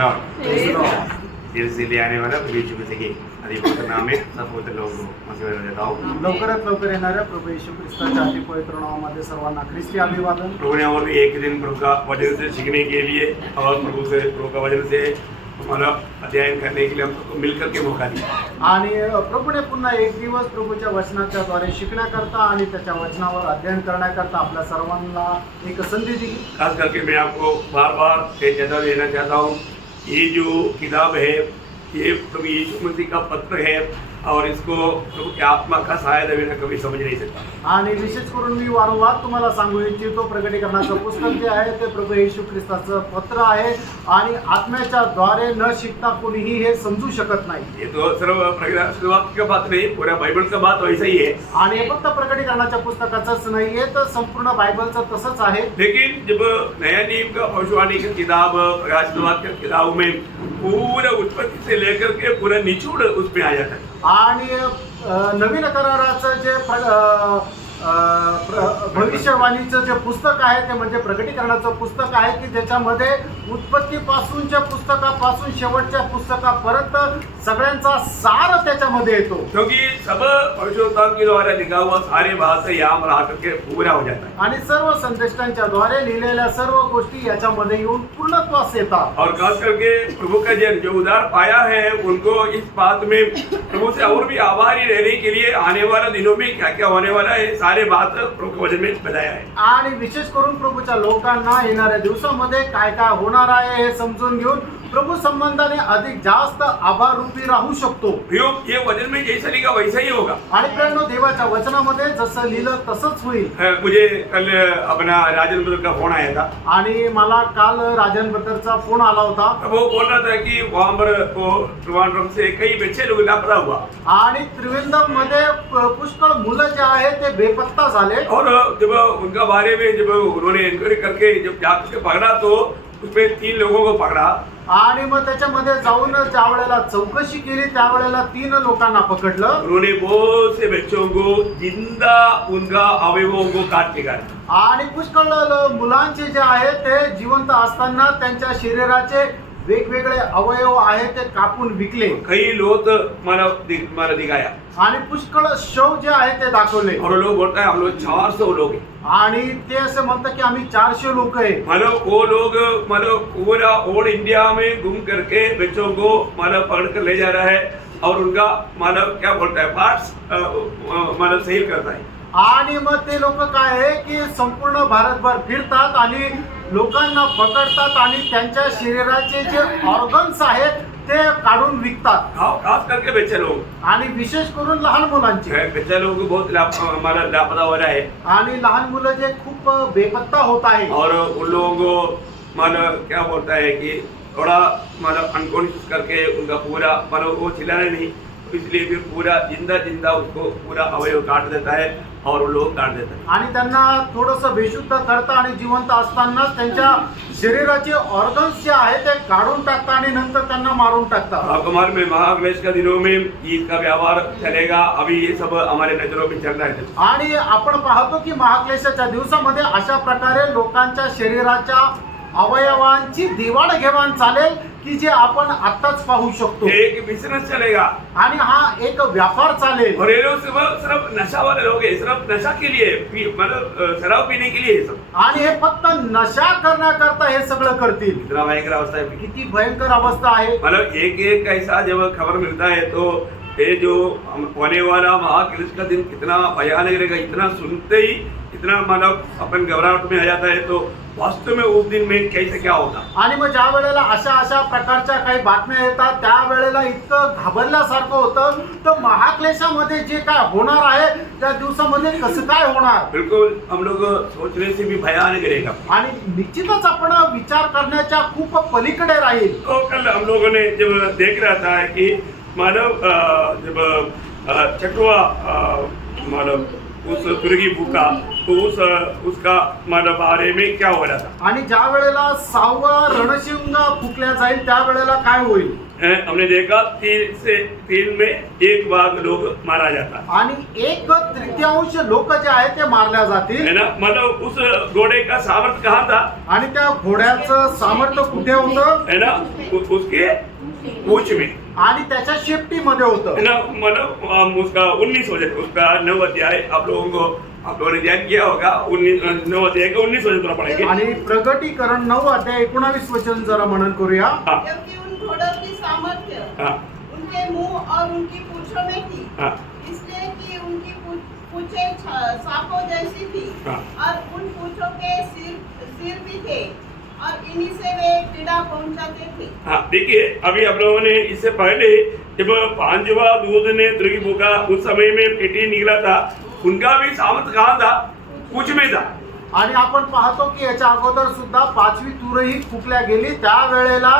दिल आने वाला यीशु मसीह के अधिपति नाम में सर्वोच्च लोग मसीह देता हूँ। लवकरात लवकर येणाऱ्या प्रभू येशू ख्रिस्ताच्या अति पवित्र नावामध्ये सर्वांना ख्रिस्ती अभिवादन। प्रभु ने और भी एक दिन प्रभु का वचन से सीखने के लिए और प्रभु का वचन से हमारा अध्ययन करने के लिए हम सबको मिलकर के मौका दिया आणि प्रभूने पुन्हा एक दिवस प्रभूच्या वचनाच्या द्वारे शिकण्याकरता आणि त्याच्या वचनावर अध्ययन करण्याकरता आपल्या सर्वांना एक संधी दिली। खास करके मैं आपको बार बार चेतावनी देना चाहता हूँ, ये जो किताब है ये प्रभु यीशु मसीह का पत्र है और इसको प्रभु की आत्मा का सहायता बिना कभी समझ नहीं सकता। आणि विशेष करून मी वारंवार तुम्हाला सांगू इच्छितो, प्रकटीकरणाचं पुस्तक जे आहे ते प्रभू येशू ख्रिस्ताचं पत्र आहे आणि आत्म्याच्या द्वारे न शिकता कोणीही हे समजू शकत नाही। ये तो सर्व प्रकटीकरण का बात नहीं, पूरा बाइबल का बात वैसा ही है। आणि हे फक्त प्रकटीकरणाच्या पुस्तकाचंच नाहीये तर संपूर्ण बायबलचं तसंच आहे। लेकिन जब नया नियम का भविष्यवाणी की किताब प्रकाशित वाक्य की किताब में पूरा उत्पत्ति से लेकर के पूरा निचोड़ उसमें आ जाता है। आणि नवीन कराराचं जे भविष्यवाणीचं जे पुस्तक आहे ते म्हणजे प्रकटीकरणाचं पुस्तक आहे की ज्याच्यामध्ये उत्पत्तीपासूनच्या पुस्तकापासून शेवटच्या पुस्तकापर्यंत सगळ्यांचा सार त्याच्यामध्ये येतो। क्योंकि सब भविष्यवक्ताओं के द्वारा लिखा हुआ सारे बात यहाँ पर आकर के पूरा हो जाता है आणि सर्व संदेष्टांच्या द्वारे लिहिलेल्या सर्व गोष्टी याच्यामध्ये येऊन पूर्णत्वास येतात। और खास करके प्रभु का जन जो उद्धार पाया है उनको इस बात में प्रभु से और भी आभारी रहने के लिए आने वाले दिनों में क्या क्या होने वाला है सारे बात प्रभु के वचन में बताया है। आणि विशेष करून प्रभूच्या लोकांना येणाऱ्या दिवसामध्ये काय काय होणार आहे हे समजून घेऊन प्रभु संबंधाने अधिक जास्त आभार रूपी राहू शकतो। ये वचन में जैसा लिखा वैसा ही होगा। आणि प्रेरणो देवाच्या वचनामध्ये जसं लिहिलं तसंच होईल। मुझे कल अपना राजन ब्रदर का फोन आया था आणि मला काल राजन ब्रदरचा फोन आला होता। वो बोल रहा था कि वहाँ पर वो त्रिवेंद्रम से कई बच्चे लोग लापता हुआ आणि त्रिवेंद्रम मध्ये पुष्कळ मुलं जे आहे ते बेपत्ता झाले। और जब उनका बारे में जब उन्होंने इंक्वायरी करके जब जाकर के पकड़ा तो उसमें 3 लोगों को पकड़ा आणि मग त्याच्यामध्ये जाऊन ज्या वेळेला चौकशी केली त्यावेळेला 3 लोकांना पकडलं। उन्होंने बहुत से बच्चों को जिंदा उनका अवयवों को काट के खाया आणि पुष्कळ मुलांचे जे आहे ते जिवंत असताना त्यांच्या शरीराचे वेगवेगळे अवयव आहे ते कापून विकले। कई लोग मारा दिखाया आणि पुष्कळ शव जे आहे ते दाखवले। और लोग बोलता है हम लोग 400 लोग हैं आणि ते असं म्हणतात की आम्ही 400 लोक आहे। मतलब वो लोग मतलब पूरा ऑल इंडिया में घूम करके बच्चों को मतलब पकड़ कर ले जा रहा है और उनका मतलब क्या बोलता है पार्ट्स मतलब सेल करता है। आणि मग ते लोक काय आहे की संपूर्ण भारतभर फिरतात आणि लोकांना पकडतात आणि त्यांच्या शरीराचे जे ऑर्गन्स आहेत ते काढून विकतात। खास करके बच्चे लोग आणि विशेष करून लहान मुलांचे बच्चे लोग को बहुत लापता हो रहा है आणि लहान मुलं जे खूप बेपत्ता होत आहे। और उन लोगों को मतलब क्या बोलता है कि थोड़ा मतलब अनकॉन्शियस करके उनका पूरा मतलब वो चिल्लाने नहीं, इसलिए फिर पूरा जिंदा उसको पूरा अवयव काट देता है और लोग काट देता है आणि त्यांना थोडंसं बेशुद्ध करता आणि जिवंत असताना त्यांच्या शरीराचे ऑर्गन्स जे आहे ते काढून टाकतात आणि नंतर त्यांना मारून टाकतात। हमारे में महाक्लेश का दिनों में इसका व्यवहार चलेगा, अभी ये सब हमारे नजरों में चल रहा है। आणि आपण पाहतो की महाक्लेशाच्या दिवसामध्ये अशा प्रकारे लोकांच्या शरीराच्या अवयवांची देवाणघेवाण चालेल की जे आपण आत्ताच पाहू शकतो। एक बिजनेस चलेगा आणि हा एक व्यापार चालेल। और ये लोग सिर्फ नशा वाले लोग हैं, सिर्फ नशा के लिए मतलब शराब पीने के लिए ये सब, आणि हे फक्त नशा करण्याकरता हे सगळं करतील। इतना भयंकर अवस्था है। किती भयंकर अवस्था आहे। मतलब एक ऐसा जब खबर मिलता है तो ये जो होने वाला महाक्लेश का दिन कितना भयानक रहेगा, इतना सुनते ही इतना मतलब अपन घबराहट में आ जाता है। तो वास्तव में उस दिन में कैसे क्या होता। आणि मग ज्या वेळेला अशा प्रकारच्या काही बातम्या येतात त्यावेळेला इतकं घाबरल्यासारखं होतं। तर महाक्लेशामध्ये जे काय होणार आहे त्या दिवसामध्ये कसं काय होणार, बिल्कुल हम लोग सोचने से भी भयानक रहेगा आणि निश्चितच आपण विचार करण्याच्या खूप पलीकडे राहील। तो कल हम लोगों ने जब देख रहा था कि मानव जब चटुआ मानव उस तुर्की फूका तो उसका मतलब बारे में क्या हो रहा था। आणि ज्या वेळेला 6वा रणशिंग फुकल्या जाईल त्या वेळेला काय होईल? हमने देखा 3 में 1 भाग लोग मारा जाता आणि 1/3 लोक जे आहेत ते मारल्या जातील, है ना। मतलब उस घोड़े का सामर्थ्य कहाँ था, आणि त्या घोड्याचं सामर्थ्य कुठे होतं? है ना, उसके पूंछ में, आणि त्याच्या शेपटीमध्ये होतं, है ना। मतलब उसका 19 हो जाए, उसका 9 अध्याय आप लोगों ने ध्यान किया होगा, 9 अध्याय का 19 वचन थोड़ा पढ़ेंगे। आणि प्रगटीकरण 9 अध्याय 19 वचन जरा मनन करूया। हाँ, क्योंकि उन घोड़ों की सामर्थ्य हाँ, उनके मुंह और उनकी पूंछों में थी, हाँ, इसलिए कि उनकी पूंछें सांपों जैसी थी, हाँ। और उन पूंछों के सिर भी थे, और इन्हीं से वे पीड़ा पहुंचाते थे। हाँ। देखिए, अभी हम लोगों ने इससे पहले जब 5वां दूध ने तुर्की फूका, उस समय में पेटी निकला था, उनका भी सामर्थ्य कहाँ था, पूंछ में था। आणि आपण पाहतो की याच्या अगोदर सुद्धा 5वी तूरही फुकल्या गेली, त्या वेळेला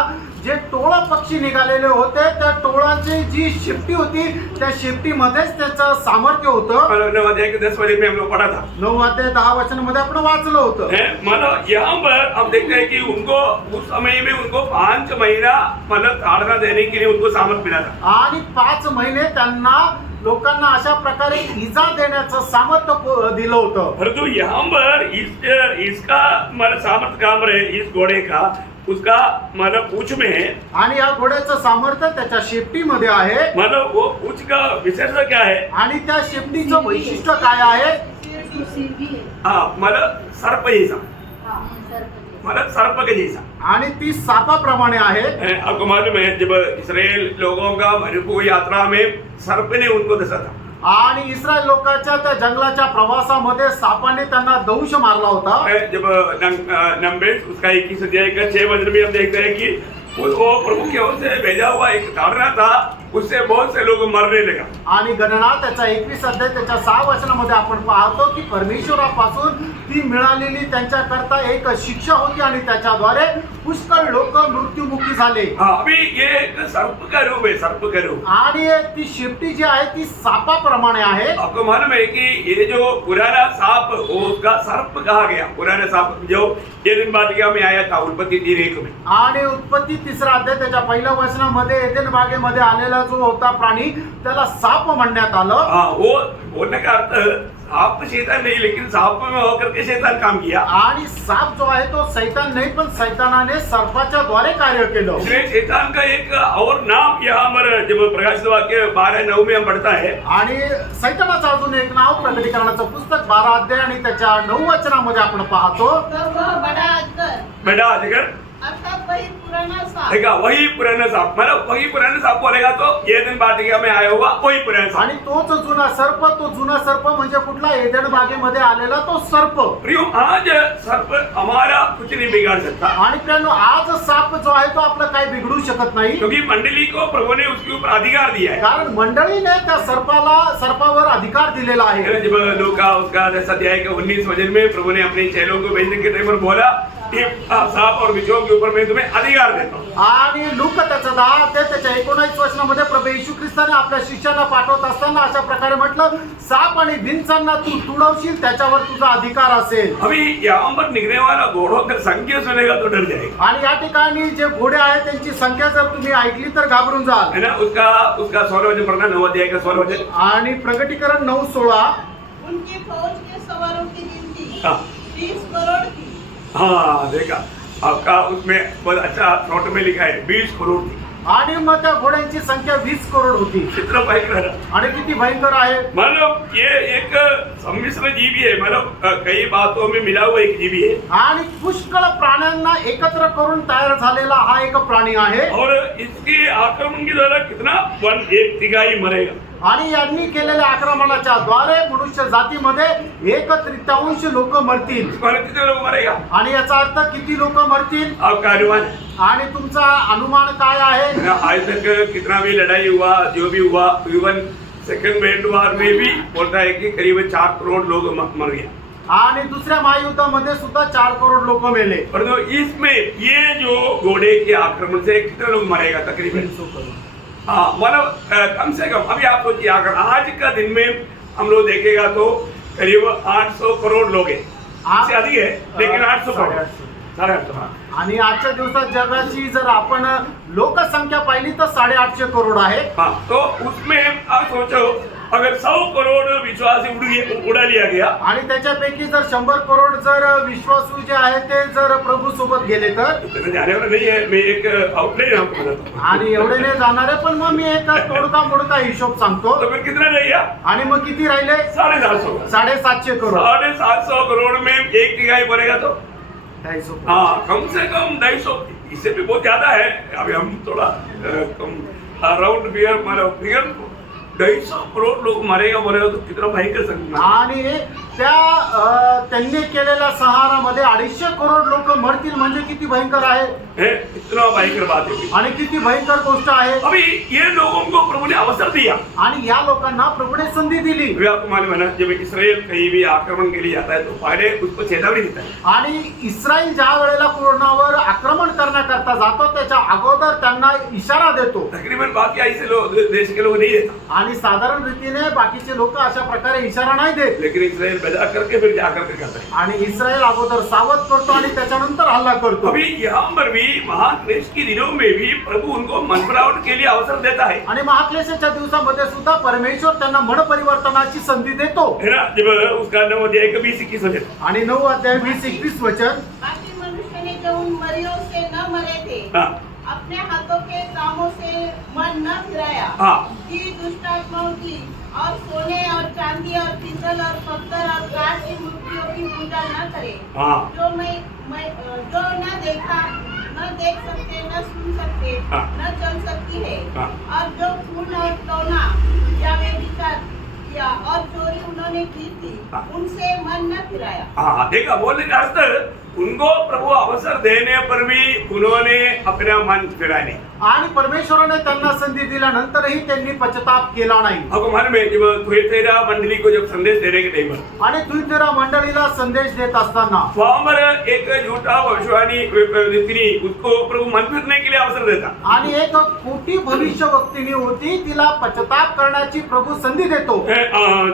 जे टोळा पक्षी निघालेले होते त्या टोळाची जी शेपटी होती त्या शेपटीमध्येच त्याचं सामर्थ्य होतं। और 9 अध्याय के 10 वचन में हम लोग पढ़ा था। 9 अध्याय 10 वचनामध्ये आपण वाचलं होतं। मतलब यहाँ पर हम देखते हैं कि उनको उस समय में उनको 5 महीना मतलब ताड़ना देने के लिए उनको सामर्थ्य मिला था। आणि 5 महिने त्यांना लोकांना अशा प्रकारे इजा देण्याचं सामर्थ्य दिलं होतं। परंतु यहाँ पर इसका मतलब सामर्थ्य काम रहे, इस घोड़े का उसका मतलब पूंछ में है, आणि या घोड्याचं सामर्थ्य त्याच्या शेपटीमध्ये आहे। मतलब वो पूंछ का विशेषता क्या है, आणि त्या शेपटीचं वैशिष्ट्य काय आहे? हाँ, मतलब सर्प जैसा, मतलब सर्प के जैसा। आणि ती सापाप्रमाणे आहे। आपको मालूम है जब इसराइल लोगों का मरुभूमि यात्रा में सर्प ने उनको दसा था, आणि इस्रायल लोकांच्या त्या जंगलाच्या प्रवासामध्ये सापाने त्यांना दंश मारला होता। जब नंबर्स उसका 21 अध्याय का 6 वचन में हम देखते हैं कि वो प्रभु की ओर से भेजा हुआ एक ताड़ना था, उससे बहुत से लोग मरने लगा। आणि गणना त्याचा 21 अध्याय त्याच्या 6 वचनामध्ये आपण पाहतो की परमेश्वरापासून ती मिळालेली त्यांच्याकरता एक शिक्षा होती आणि त्याच्याद्वारे पुष्कळ लोक मृत्युमुखी झाले। हाँ, अभी ये एक सर्प का रूप है, सर्प का रूप। आणि ती शेपटी जी आहे ती सापाप्रमाणे आहे। आपको मालूम है कि ये जो पुराना सांप वो उसका सर्प कहा गया, पुराना सांप जो एदेन बाटिका में आया था, उत्पत्ति 3:1 में। आणि उत्पत्ती 3 अध्याय त्याच्या पहिल्या वचनामध्ये एदेन बागेमध्ये आलेला जो होता प्राणी त्याला साप म्हणण्यात आलं। हाँ, वो बोलने का अर्थ साप शैतान नहीं, लेकिन सांप में होकर के शैतान काम किया। आणि साप जो आहे तो सैतान नाही पण सैतानाने सर्पाच्या द्वारे कार्य केलं। इसलिए शैतान का एक और नाम यहाँ पर जब प्रकाशित वाक्य 12:9 में हम पढ़ता है, आणि सैतानाचं अजून एक नाव प्रकटीकरणाचं पुस्तक 12 अध्याय आणि त्याच्या 9 वचनामध्ये आपण पाहतो। तब वह बड़ा अजगर बेटा अजगर, अर्थात वही पुराना सांप, देखा वही पुराना सांप, मतलब वही पुराना सांप बोलेगा तो एदेन बाटिका में आया हुआ वही पुराना सांप। आणि तोच जुना सर्प, तो जुना सर्प म्हणजे कुठला? एदेन बागेमध्ये आलेला तो सर्प। प्रियो, आज सर्प हमारा कुछ नहीं बिगाड़ सकता, आणि त्यानं आज साप जो आहे तो आपलं काही बिघडू शकत नाही, क्योंकि मंडली को प्रभु ने उसके ऊपर अधिकार दिया है। कारण मंडळीने त्या सर्पावर अधिकार दिलेला आहे। जब लूका उसका 10 अध्याय के 19 वचन में प्रभु ने अपने चेलों को भेजने के टाइम पर बोला कि सांप और बिच्छुओं के ऊपर मैं तुम्हें अधिकार देता हूँ। आणि लूक त्याचा 10 अध्याय त्याच्या 19 वचनामध्ये प्रभु येशू ख्रिस्ताने आपल्या शिष्यांना पाठवत असताना अशा प्रकारे म्हटलं, साप आणि विंचांना तू तुडवशील, त्याच्यावर तुझा अधिकार असेल। अभी यहाँ पर निकलने वाला घोड़ों का संख्या सुनेगा तो डर जाएगा, आणि या ठिकाणी जे घोडे आहेत त्यांची संख्या जर तुम्ही ऐकली तर घाबरून जाल। है ना। उसका 16 वचन पढ़ना, 9 अध्याय का 16 वचन। आणि प्रकटीकरण 9:16 उनकी फौज के सवारों की गिनती हाँ। 30 करोड़ थी। हाँ, देखा आपका उसमें बहुत अच्छा नोट में लिखा है 20 करोड़ थी। आणि मग त्या घोड्यांची संख्या 20 करोड होती। कितना भयंकर है, आणि किती भयंकर आहे। मतलब ये एक सम्मिश्र जीवी है, मतलब कई बातों में मिला हुआ एक जीवी है, आणि पुष्कळ प्राण्यांना एकत्र करून तयार झालेला हा एक प्राणी आहे। और इसके आक्रमण के द्वारा कितना 1/3 मरेगा। आणि यांनी केलेल्या आक्रमणाच्या द्वारे मनुष्य जातीमध्ये 1/3 लोक मरतील। कितने लोग मरेगा, आणि याचा अर्थ किती लोक मरतील? आपका अनुमान? आणि तुमचा अनुमान काय आहे? आज तक कितना भी लड़ाई हुआ, जो भी हुआ, इवन सेकंड वर्ल्ड वॉर में भी बोलता है कि करीब 4 करोड़ लोग मर गए। आणि दुसऱ्या महायुद्धामध्ये सुद्धा 4 करोड लोक मेले। परंतु इसमें ये जो घोड़े के आक्रमण से कितने लोग मरेगा? तकरीबन 300 करोड़। हाँ, मतलब कम से कम अभी आप सोचिए, अगर आज का दिन में हम लोग देखेगा तो करीब 800 करोड़ लोग हैं, हाँ। इससे अधिक है लेकिन 800 करोड़ 850. 850. आणि आजच्या दिवसात जगाची जर आपण लोकसंख्या पाहिली तर 850 करोड आहे. हाँ, तो उसमें आप सोचो अगर 100 करोड़ विश्वासी उड़ा लिया गया आणि त्याच्यापैकी जर 100 करोड जर विश्वासू जे आहे ते जर प्रभू सोबत गेले तर इतना जाने वाला नहीं है, मैं एक आउटलाइन आपको बताता हूँ. आणि एवढे नाही जाणारे पण मग मी एक तोडका मोडका हिशोब सांगतो. तो फिर कितना रह गया? आणि मग किती राहिले? 750. 750 करोड. 750 करोड़ में एक तिहाई बनेगा तो 250. हाँ, कम से कम 250, इससे भी बहुत ज्यादा है. अभी हम थोड़ा कम अराउंड फिगर मतलब फिगर 250 करोड़ लोग मरेगा बोलेगा तो कितना भयंकर संकट. आणि त्यांनी केलेल्या संहारामध्ये 250 करोड लोक मरतील म्हणजे किती भयंकर आहे है, इतना भयंकर बात है. आणि किती भयंकर गोष्ट आहे. अभी ये लोगों को प्रभु ने अवसर दिया. आणि या लोकांना प्रभूने संधी दिली. अभी आपको मालूम है ना, जब इस्राएल कहीं भी आक्रमण के लिए जाता है तो पहले उसको चेतावनी देता है. आणि इस्रायल ज्या वेळेला कोरोनावर आक्रमण करण्याकरता जातो त्याच्या अगोदर त्यांना इशारा देतो. तकरीबन बाकी ऐसे लोग देश के लोग नहीं देता, आणि साधारण रीतीने बाकीचे लोक अशा प्रकारे इशारा नाही देत. लेकिन इस्राएल बजा करके फिर जा करके करता है. आणि इस्रायल अगोदर सावध करतो आणि त्याच्यानंतर हल्ला करतो. अभी यहाँ पर भी महाक्लेश की दिनों में भी प्रभु उनको मन फिरावट के लिए अवसर देता है. आणि महाक्लेशाच्या दिवसामध्ये सुद्धा परमेश्वर त्यांना मन परिवर्तनाची संधी देतो. है ना, जब उसका 9 अध्याय का 20-21 वचन. आणि 9 अध्याय 20-21 वचन. बाकी मनुष्य ने जो उन मरियों से न मरे थे, हाँ, अपने हाथों के कामों से मन न फिराया, हाँ, कि दुष्टात्माओं की और सोने और चांदी और पीतल और पत्थर और काठ की मूर्तियों की पूजा न करे, हाँ, जो जो न देखा, न देख सकते, न सुन सकते, हाँ। न चल सकती है, हाँ। और जो खून और टोना या व्यभिचार किया और चोरी उन्होंने की थी, हाँ। उनसे मन न फिराया. हाँ, देखा बोलने का अर्थ, उनको प्रभु अवसर देने पर भी उन्होंने अपना मन फिराने. आणि परमेश्वराने त्यांना संधी दिल्यानंतरही त्यांनी पश्चाताप केला नाही. आपको मालूम है जब थुएतैरा मंडली को जब संदेश देने के टाइम पर आणि तुझ्या मंडळीला संदेश देत असताना वहां पर एक झूठा भविष्यवाणी व्यक्ति उसको प्रभु मन फिरने के लिए अवसर देता. आणि एक खोटी भविष्यवक्तिनी होती, तिला पश्चाताप करण्याची प्रभू संधी देतो.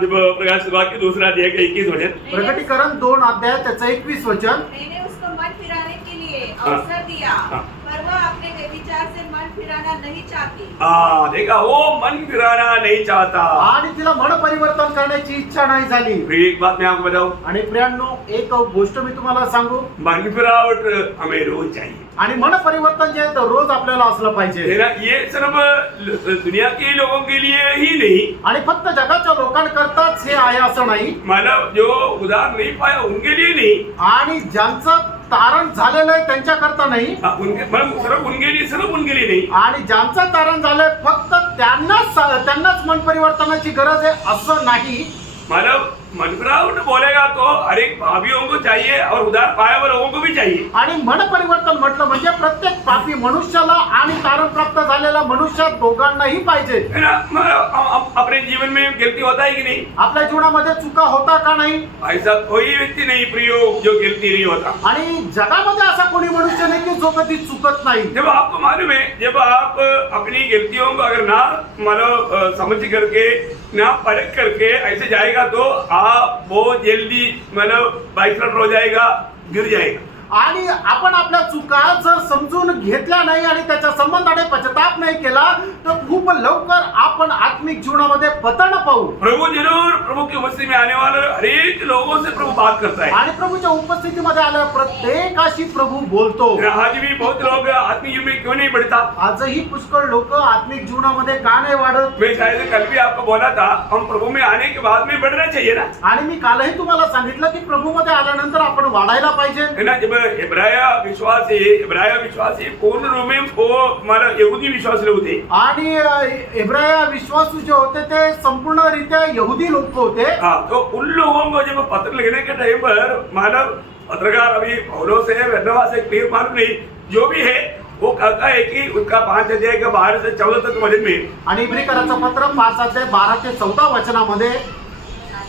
जब प्रकाश वाक्य 2 अध्याय का 21 वचन. प्रकटीकरण 2 अध्याय त्याचं 21 वचन. मैंने उसको मन फिराने के लिए हाँ। अवसर दिया, हाँ। पर वह अपने व्यभिचार से मन फिराना नहीं चाहती. हाँ, देखा वो मन फिराना नहीं चाहता. आणि तिला मन परिवर्तन करण्याची इच्छा नाही झाली. फिर एक बात मैं आपको बताऊं, आणि प्रियांनो, एक गोष्ट मी तुम्हाला सांगू. मन फिरावट हमें रोज चाहिए. आणि मन परिवर्तन जे आहे ते रोज आपल्याला असलं पाहिजे. है ना, ये सिर्फ दुनिया के लोगों के लिए ही नहीं, आणि फक्त जगाच्या लोकांकरताच हे आहे असं नाही. मतलब जो उधार नहीं पाया उनके लिए नहीं. आणि ज्यांचं तारण झालेलं आहे त्यांच्याकरता नाही. हाँ, उनके मतलब सिर्फ उनके लिए नहीं. आणि ज्यांचं तारण झालंय फक्त त्यांनाच मन परिवर्तनाची गरज आहे असं नाही. मतलब मनफिरावट बोलेगा तो हर एक भावियों को चाहिए और उधार पाए हुए लोगों को भी चाहिए. आणि मन परिवर्तन म्हटलं म्हणजे प्रत्येक पापी मनुष्याला आणि तारण प्राप्त झालेल्या मनुष्या दोघांनाही पाहिजे. है ना, मतलब अपने जीवन में गलती होता है कि नहीं? आपल्या जीवनामध्ये चुका होता का नाही? ऐसा कोई व्यक्ति नहीं प्रियो जो गलती नहीं होता. आणि जगामध्ये असा कोणी मनुष्य नाही की जो कधी चुकत नाही. जब आपको मालूम है, जब आप अपनी गलतियों को अगर ना मतलब समझ करके ना परख करके ऐसे जाएगा तो आप बहुत जल्दी मतलब बाइकरट हो जाएगा, गिर जाएगा. आणि आपण आपल्या चुका जर समजून घेतल्या नाही आणि त्याच्या संबंधाने पश्चाताप नाही केला तर खूप लवकर आपण आत्मिक जीवनामध्ये पतन पाहू. प्रभु जरूर प्रभु की उपस्थिति में आने वाले हर एक लोगों से प्रभु बात करता है. आणि प्रभूच्या उपस्थितीमध्ये आल्या प्रत्येकाशी प्रभु बोलतो. आज भी बहुत लोग आत्मिक जीवन में क्यों नहीं बढ़ता? आजही पुष्कळ लोक आत्मिक जीवनामध्ये का नाही वाढत? मैं शायद कल भी आपको बोला था, हम प्रभु में आने के बाद में बढ़ना चाहिए ना. आणि मी कालही तुम्हाला सांगितलं की प्रभूमध्ये आल्यानंतर आपण वाढायला पाहिजे. है ना, जब इब्राया विश्वासी पूर्ण रूप में वो हमारा यहूदी विश्वास लोग थे. आणि इब्राय विश्वासू जे होते ते संपूर्णरित्या यहुदी लोक होते. हाँ, तो उन लोगों को जब पत्र लिखने के टाइम पर मानव पत्रकार अभी पौलुस है, बरनबास है, क्लियर मालूम नहीं, जो भी है वो कहता है कि उसका 5 अध्याय का 12 से 14 तक वचन में. आणि इब्रिकराचं पत्र 5 अध्याय 12 ते 14 वचनामध्ये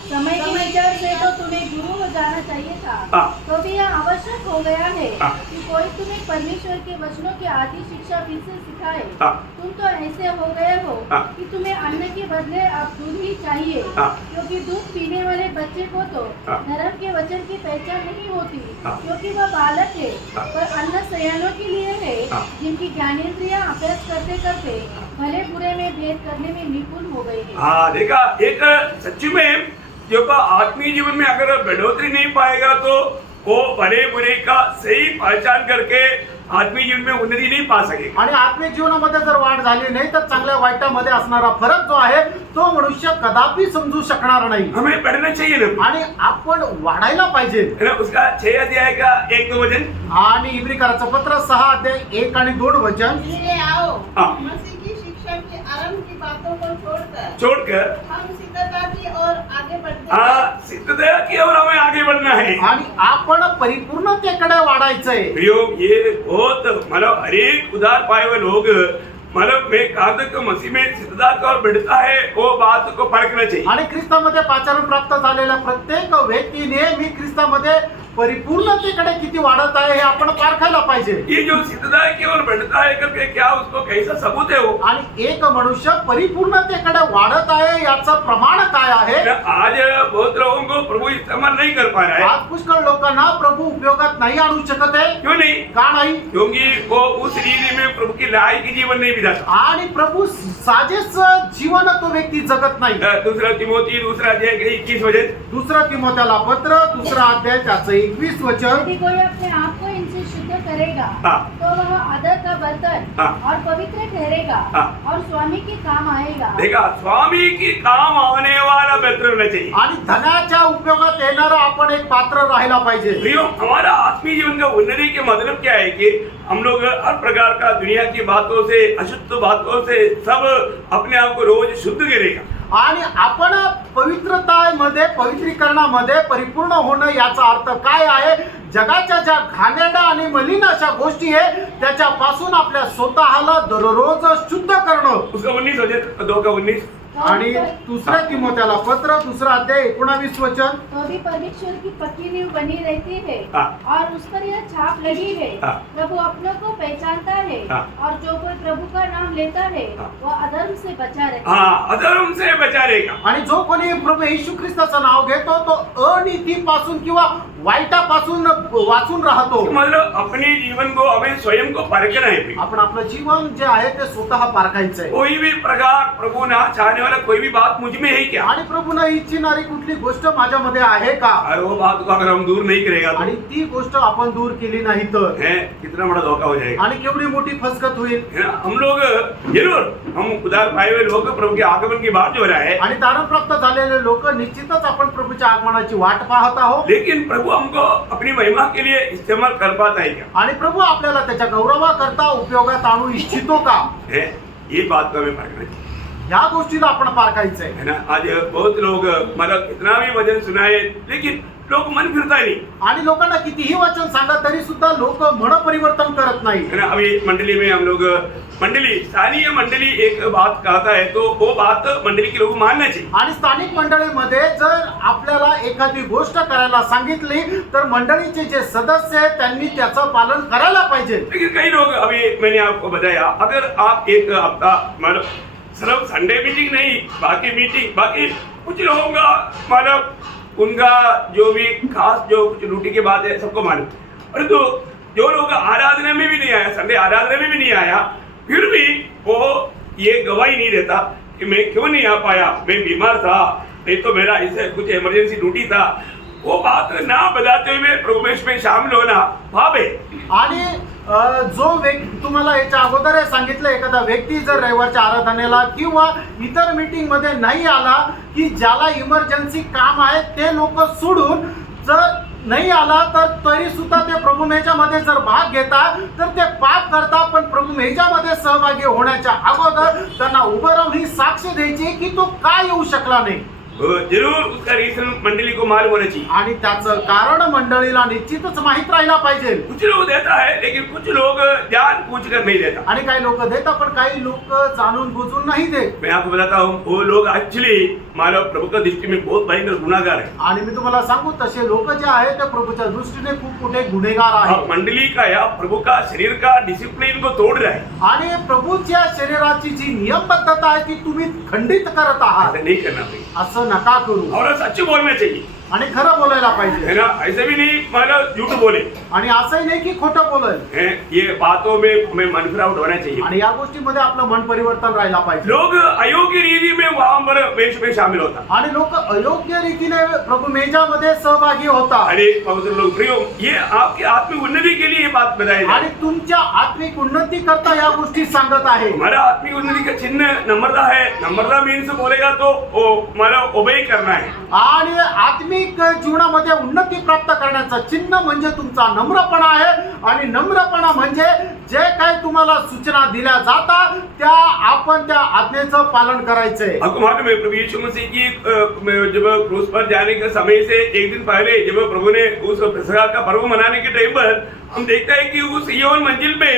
समय के विचार से तो तुम्हें गुरु हो जाना चाहिए था, हाँ। तो भी यह आवश्यक हो गया है हाँ। कि कोई तुम्हें परमेश्वर के वचनों की आधी शिक्षा फिर से सिखाए। हाँ। तुम तो ऐसे हो गए हो हाँ। कि तुम्हें अन्न के बदले अब दूध ही चाहिए, हाँ। क्योंकि दूध पीने वाले बच्चे को तो हाँ। धर्म के वचन की पहचान नहीं होती, हाँ। क्योंकि वह बालक है। हाँ। पर अन्न सयानों के लिए है, हाँ। जिनकी ज्ञानेंद्रियां अभ्यास करते करते भले बुरे में भेद करने में निपुण हो गए हैं। हाँ देखा, एक सच्ची में जो आत्मीय जीवन में अगर बढ़ोतरी नहीं पाएगा तो वो भले बुरे का सही पहचान करके आत्मीय जीवन में उन्नति नहीं पा सकेगा। आणि आत्मिक जीवनामध्ये जर वाढ झाली नाही तर चांगल्या वाईटामध्ये असणारा फरक जो आहे तो मनुष्य कदापि समजू शकणार नाही हमें पढ़ना चाहिए ना, आणि आपण वाढायला पाहिजे। है ना। उसका 6 अध्याय का 1-2 वचन, आणि इब्रिकराचं पत्र 6 अध्याय 1 आणि 2 वचन। इसलिए आओ हाँ। मसीह की शिक्षा की आरंभ की बातों को छोड़कर हम सिद्धता की ओर आगे बढ़ते हाँ सिद्धता की ओर हमें आगे बढ़ना है। आणि आपण परिपूर्णतेकडे वाढायचंय। प्रियो, ये बहुत मतलब हर एक उदार पाए हुए लोग मतलब मैं कहा था कि मसीह में सिद्धता की ओर बढ़ता है, वो बात को परखना चाहिए। आणि ख्रिस्तामध्ये पाचारण प्राप्त झालेल्या प्रत्येक व्यक्तीने मी ख्रिस्तामध्ये परिपूर्णतेकडे किती वाढत आहे हे आपण पारखायला पाहिजे। ये जो सिद्धता की ओर बढ़ता है करके क्या उसको कैसा सबूत है वो? आणि एक मनुष्य परिपूर्णतेकडे वाढत आहे याचं प्रमाण काय आहे? आज बहुत लोगों को प्रभु इस्तेमाल नहीं कर पा रहा है। आज पुष्कळ लोकांना प्रभु उपयोगात नाही आणू शकत आहे। क्यों नहीं? का नाही? क्योंकि वो उस रीति में प्रभु की लड़ाई की जीवन नहीं बिताता। आणि प्रभु साजेच जीवन तो व्यक्ती जगत नाही। दूसरा तिमोथी 2 अध्याय 21 वचन, दुसरा तिमोथेला पत्र 2 अध्याय त्याचं 21 वचन। यदि कोई अपने आप को इनसे शुद्ध करेगा हाँ। तो वह आदर का बर्तन हाँ। और पवित्र ठहरेगा हाँ। और स्वामी के काम आएगा। देखा, स्वामी की काम आने वाला बेहतर होना चाहिए। आणि धनाच्या उपयोगात येणारा आपण एक पात्र राहायला पाहिजे। प्रियो, हमारा आत्मीय जीवन का उन्नति के मतलब क्या है कि हम लोग हर प्रकार का दुनिया की बातों से, अशुद्ध बातों से सब अपने आप को रोज शुद्ध करेगा। आणि आपण पवित्रतामध्ये पवित्रीकरणामध्ये परिपूर्ण होणं याचा अर्थ काय आहे? जगाच्या ज्या घाणेरड्या आणि मलिन अशा गोष्टी आहे त्याच्यापासून आपल्या स्वतःला दररोज शुद्ध करणं। उसका 19 वचन, 2 का 19। आणि दुसऱ्या तिमोथेला पत्र 2 अध्याय 19 वचन। तो भी परमेश्वर की पक्की नींव बनी रहती है हाँ। और उस पर यह छाप लगी है। हाँ। प्रभु अपनों को पहचानता है हाँ। और जो कोई प्रभु का नाम लेता है हाँ। वह अधर्म से बचा रहता है। हाँ, अधर्म से बचा रहेगा। आणि जो कोणी प्रभू येशू ख्रिस्ताचं नाव घेतो तो अनीतीपासून किंवा वाईटापासून वाचून राहतो। मतलब अपने जीवन को हमें स्वयं को परखना है प्रिय। आपण आपलं जीवन जे आहे ते स्वतः पारखायचंय। कोई भी प्रकार प्रभु ना चाहने वाला कोई भी बात मुझ में है क्या? आणि प्रभूला इच्छिणारी कुठली गोष्ट माझ्यामध्ये आहे का? और वो बात को अगर हम दूर नहीं करेगा आणि ती गोष्ट आपण दूर केली नाही तर है कितना बड़ा धोखा हो जाएगा। आणि केवढी मोठी फसगत होईल। है ना? हम लोग जरूर हम उदार पाए हुए लोग प्रभु के आगमन की बात जो हो रहा है, आणि तारण प्राप्त झालेले लोक निश्चितच आपण प्रभूच्या आगमनाची वाट पाहत आहोत। लेकिन प्रभु हमको अपनी महिमा के लिए इस्तेमाल कर पाता है क्या? आणि प्रभू आपल्याला त्याच्या गौरवाकरता उपयोगात आणू इच्छितो का? है, ये बात को हमें परखना चाहिए। या गोष्टीला आपण पारखायचंय। है ना? आज बहुत लोग मतलब कितना भी वचन सुनाए लेकिन लोग मन फिरता ही नहीं। आणि लोकांना कितीही वचन सांगा तरी सुद्धा लोक मन परिवर्तन करत नाही। है ना? अभी मंडली में हम लोग मंडली स्थानीय मंडली एक बात कहता है तो वो बात मंडली के लोग मानना चाहिए। आणि स्थानिक मंडळीमध्ये जर आपल्याला एखादी गोष्ट करायला सांगितली तर मंडळीचे जे सदस्य आहेत त्यांनी त्याचं पालन करायला पाहिजे। लेकिन कई लोग, अभी मैंने आपको बताया, अगर आप एक हफ्ता मतलब सिर्फ संडे मीटिंग नहीं, बाकी मीटिंग, बाकी कुछ लोगों का मतलब उनका जो भी खास जो कुछ ड्यूटी की बात है सबको मालूम, परंतु जो लोग आराधना में भी नहीं आया, संडे आराधना में भी नहीं आया, फिर भी वो ये गवाही नहीं देता कि मैं क्यों नहीं आ पाया, मैं बीमार था, नहीं तो मेरा ऐसे कुछ इमरजेंसी ड्यूटी था, वो बात ना बताते हुए प्रवेश में शामिल होना पाप है। आणि जो व्यक्ती तुम्हाला याच्या अगोदर सांगितलं, एखादा व्यक्ती जर रविवारच्या आराधनेला किंवा इतर मीटिंग मध्ये नाही आला की ज्याला इमर्जन्सी काम आहे ते लोक सोडून जर नाही आला तर तरी सुद्धा ते प्रभू मेजामध्ये जर भाग घेतात तर ते पाप करतात। पण प्रभू मेजामध्ये सहभागी होण्याच्या अगोदर त्यांना उभं राहून ही साक्ष द्यायची की तो का येऊ शकला नाही। जरूर उसका रीजन मंडली को मालूम होना चाहिए। आणि त्याचं कारण मंडळीला निश्चितच माहित राहिला पाहिजे. कुछ लोग देता है लेकिन कुछ लोग जान पूछ कर नहीं देता। आणि काही लोक देतात पण काही लोक जाणून बुजून नहीं देत. मैं आपको बताता हूँ वो लोग एक्चुअली मानव प्रभु का दृष्टि में बहुत भयंकर गुनाहगार है। आणि मी तुम्हाला सांगू तसे लोक जे आहेत ते प्रभूच्या दृष्टीने खूप मोठे गुन्हेगार आहेत. मंडली का या प्रभु का शरीर का डिसिप्लिन को तोड़ रहा है। आणि प्रभूच्या शरीराची जी नियमबद्धता आहे ती तुम्ही खंडित करत आहात. ऐसा नहीं करना चाहिए असं नका करू. और सच बोलना चाहिए, आणि खरं बोलायला पाहिजे. है ना। ऐसे भी नहीं मतलब झूठ बोले आणि असंही नाही की खोटं बोलेल. हैं। ये बातों में हमें मन फिरावट होना चाहिए। आणि या गोष्टीमध्ये आपलं मन परिवर्तन राहायला पाहिजे. लोग अयोग्य रीति में वहां पर वेश में शामिल होता आणि लोक अयोग्य रीतीने प्रभू मेजामध्ये सहभागी होतात. अरे पवित्र लोग प्रियो, ये आपकी आत्मिक उन्नति के लिए ये बात बताई जाए। आणि तुमच्या आत्मिक उन्नती करता या गोष्टी सांगत आहे. हमारा आत्मिक उन्नति का चिन्ह नम्रता है। नम्रता मीन्स बोलेगा तो मतलब ओबे करना है। आणि आत्मिक जीवनामध्ये उन्नती प्राप्त करण्याचं चिन्ह म्हणजे तुमचा नम्रपणा आहे. आणि नम्रपणा म्हणजे जे काही तुम्हाला सूचना दिल्या जातात त्या आपण त्या आज्ञेचं पालन करायचंय. आपको मालूम है प्रभु यीशु मसीह की जब क्रूस पर जाने के समय से एक दिन पहले जब प्रभु ने उस पेसहा का पर्व मनाने के टाइम पर हम देखते हैं कि उस यौन मंजिल में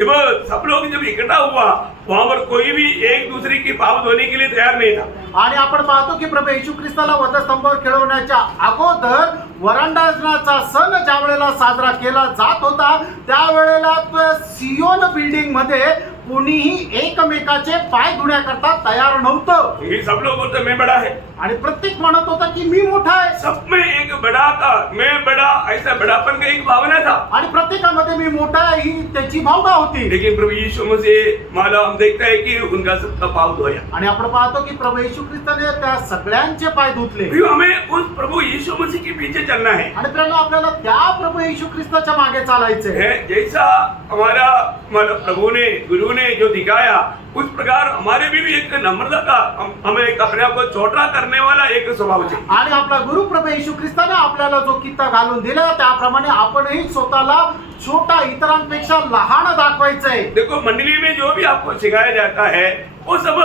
जब सब लोग जब इकट्ठा हुआ वहां पर कोई भी एक दूसरे की पाप धोने के लिए तैयार नहीं था. आणि आपण पाहतो की प्रभू येशू ख्रिस्ताला वधस्तंभावर खेळवण्याच्या अगोदर वरांडाचा सण ज्या वेळेला साजरा केला जात होता त्यावेळेला सियोन बिल्डिंग मध्ये कोणीही एकमेकाचे पाय धुण्याकरता तयार नव्हतं. ये सब लोग बोलते मैं बड़ा है आणि प्रत्येक म्हणत होता की मी मोठा आहे. सब में एक बड़ा का मैं बड़ा ऐसा बड़ापन का एक भावना था. आणि प्रत्येकामध्ये मी मोठा आहे ही त्याची भावना होती. लेकिन प्रभु यीशु मसीह माला हम देखते हैं कि उनका सबका पाप धोया. आणि आपण पाहतो की प्रभू येशू ख्रिस्ताने त्या सगळ्यांचे पाय धुतले. हमें उस प्रभु यीशु मसीह के पीछे चलना है. आणि प्रेरणा आपल्याला त्या प्रभू येशू ख्रिस्ताच्या मागे चालायचे है. जैसा हमारा मतलब प्रभु ने गुरु ने जो दिखाया उस प्रकार हमारे भी एक नम्रता का हमें एक अपने आप को छोटा करने वाला एक स्वभाव चाहिए. आणि आपला गुरु प्रभू येशू ख्रिस्ताने आपल्याला जो कित्ता घालून दिला त्याप्रमाणे आपणही स्वतःला छोटा इतरांपेक्षा लहान दाखवायचंय. देखो मंडली में जो भी आपको सिखाया जाता है वो सब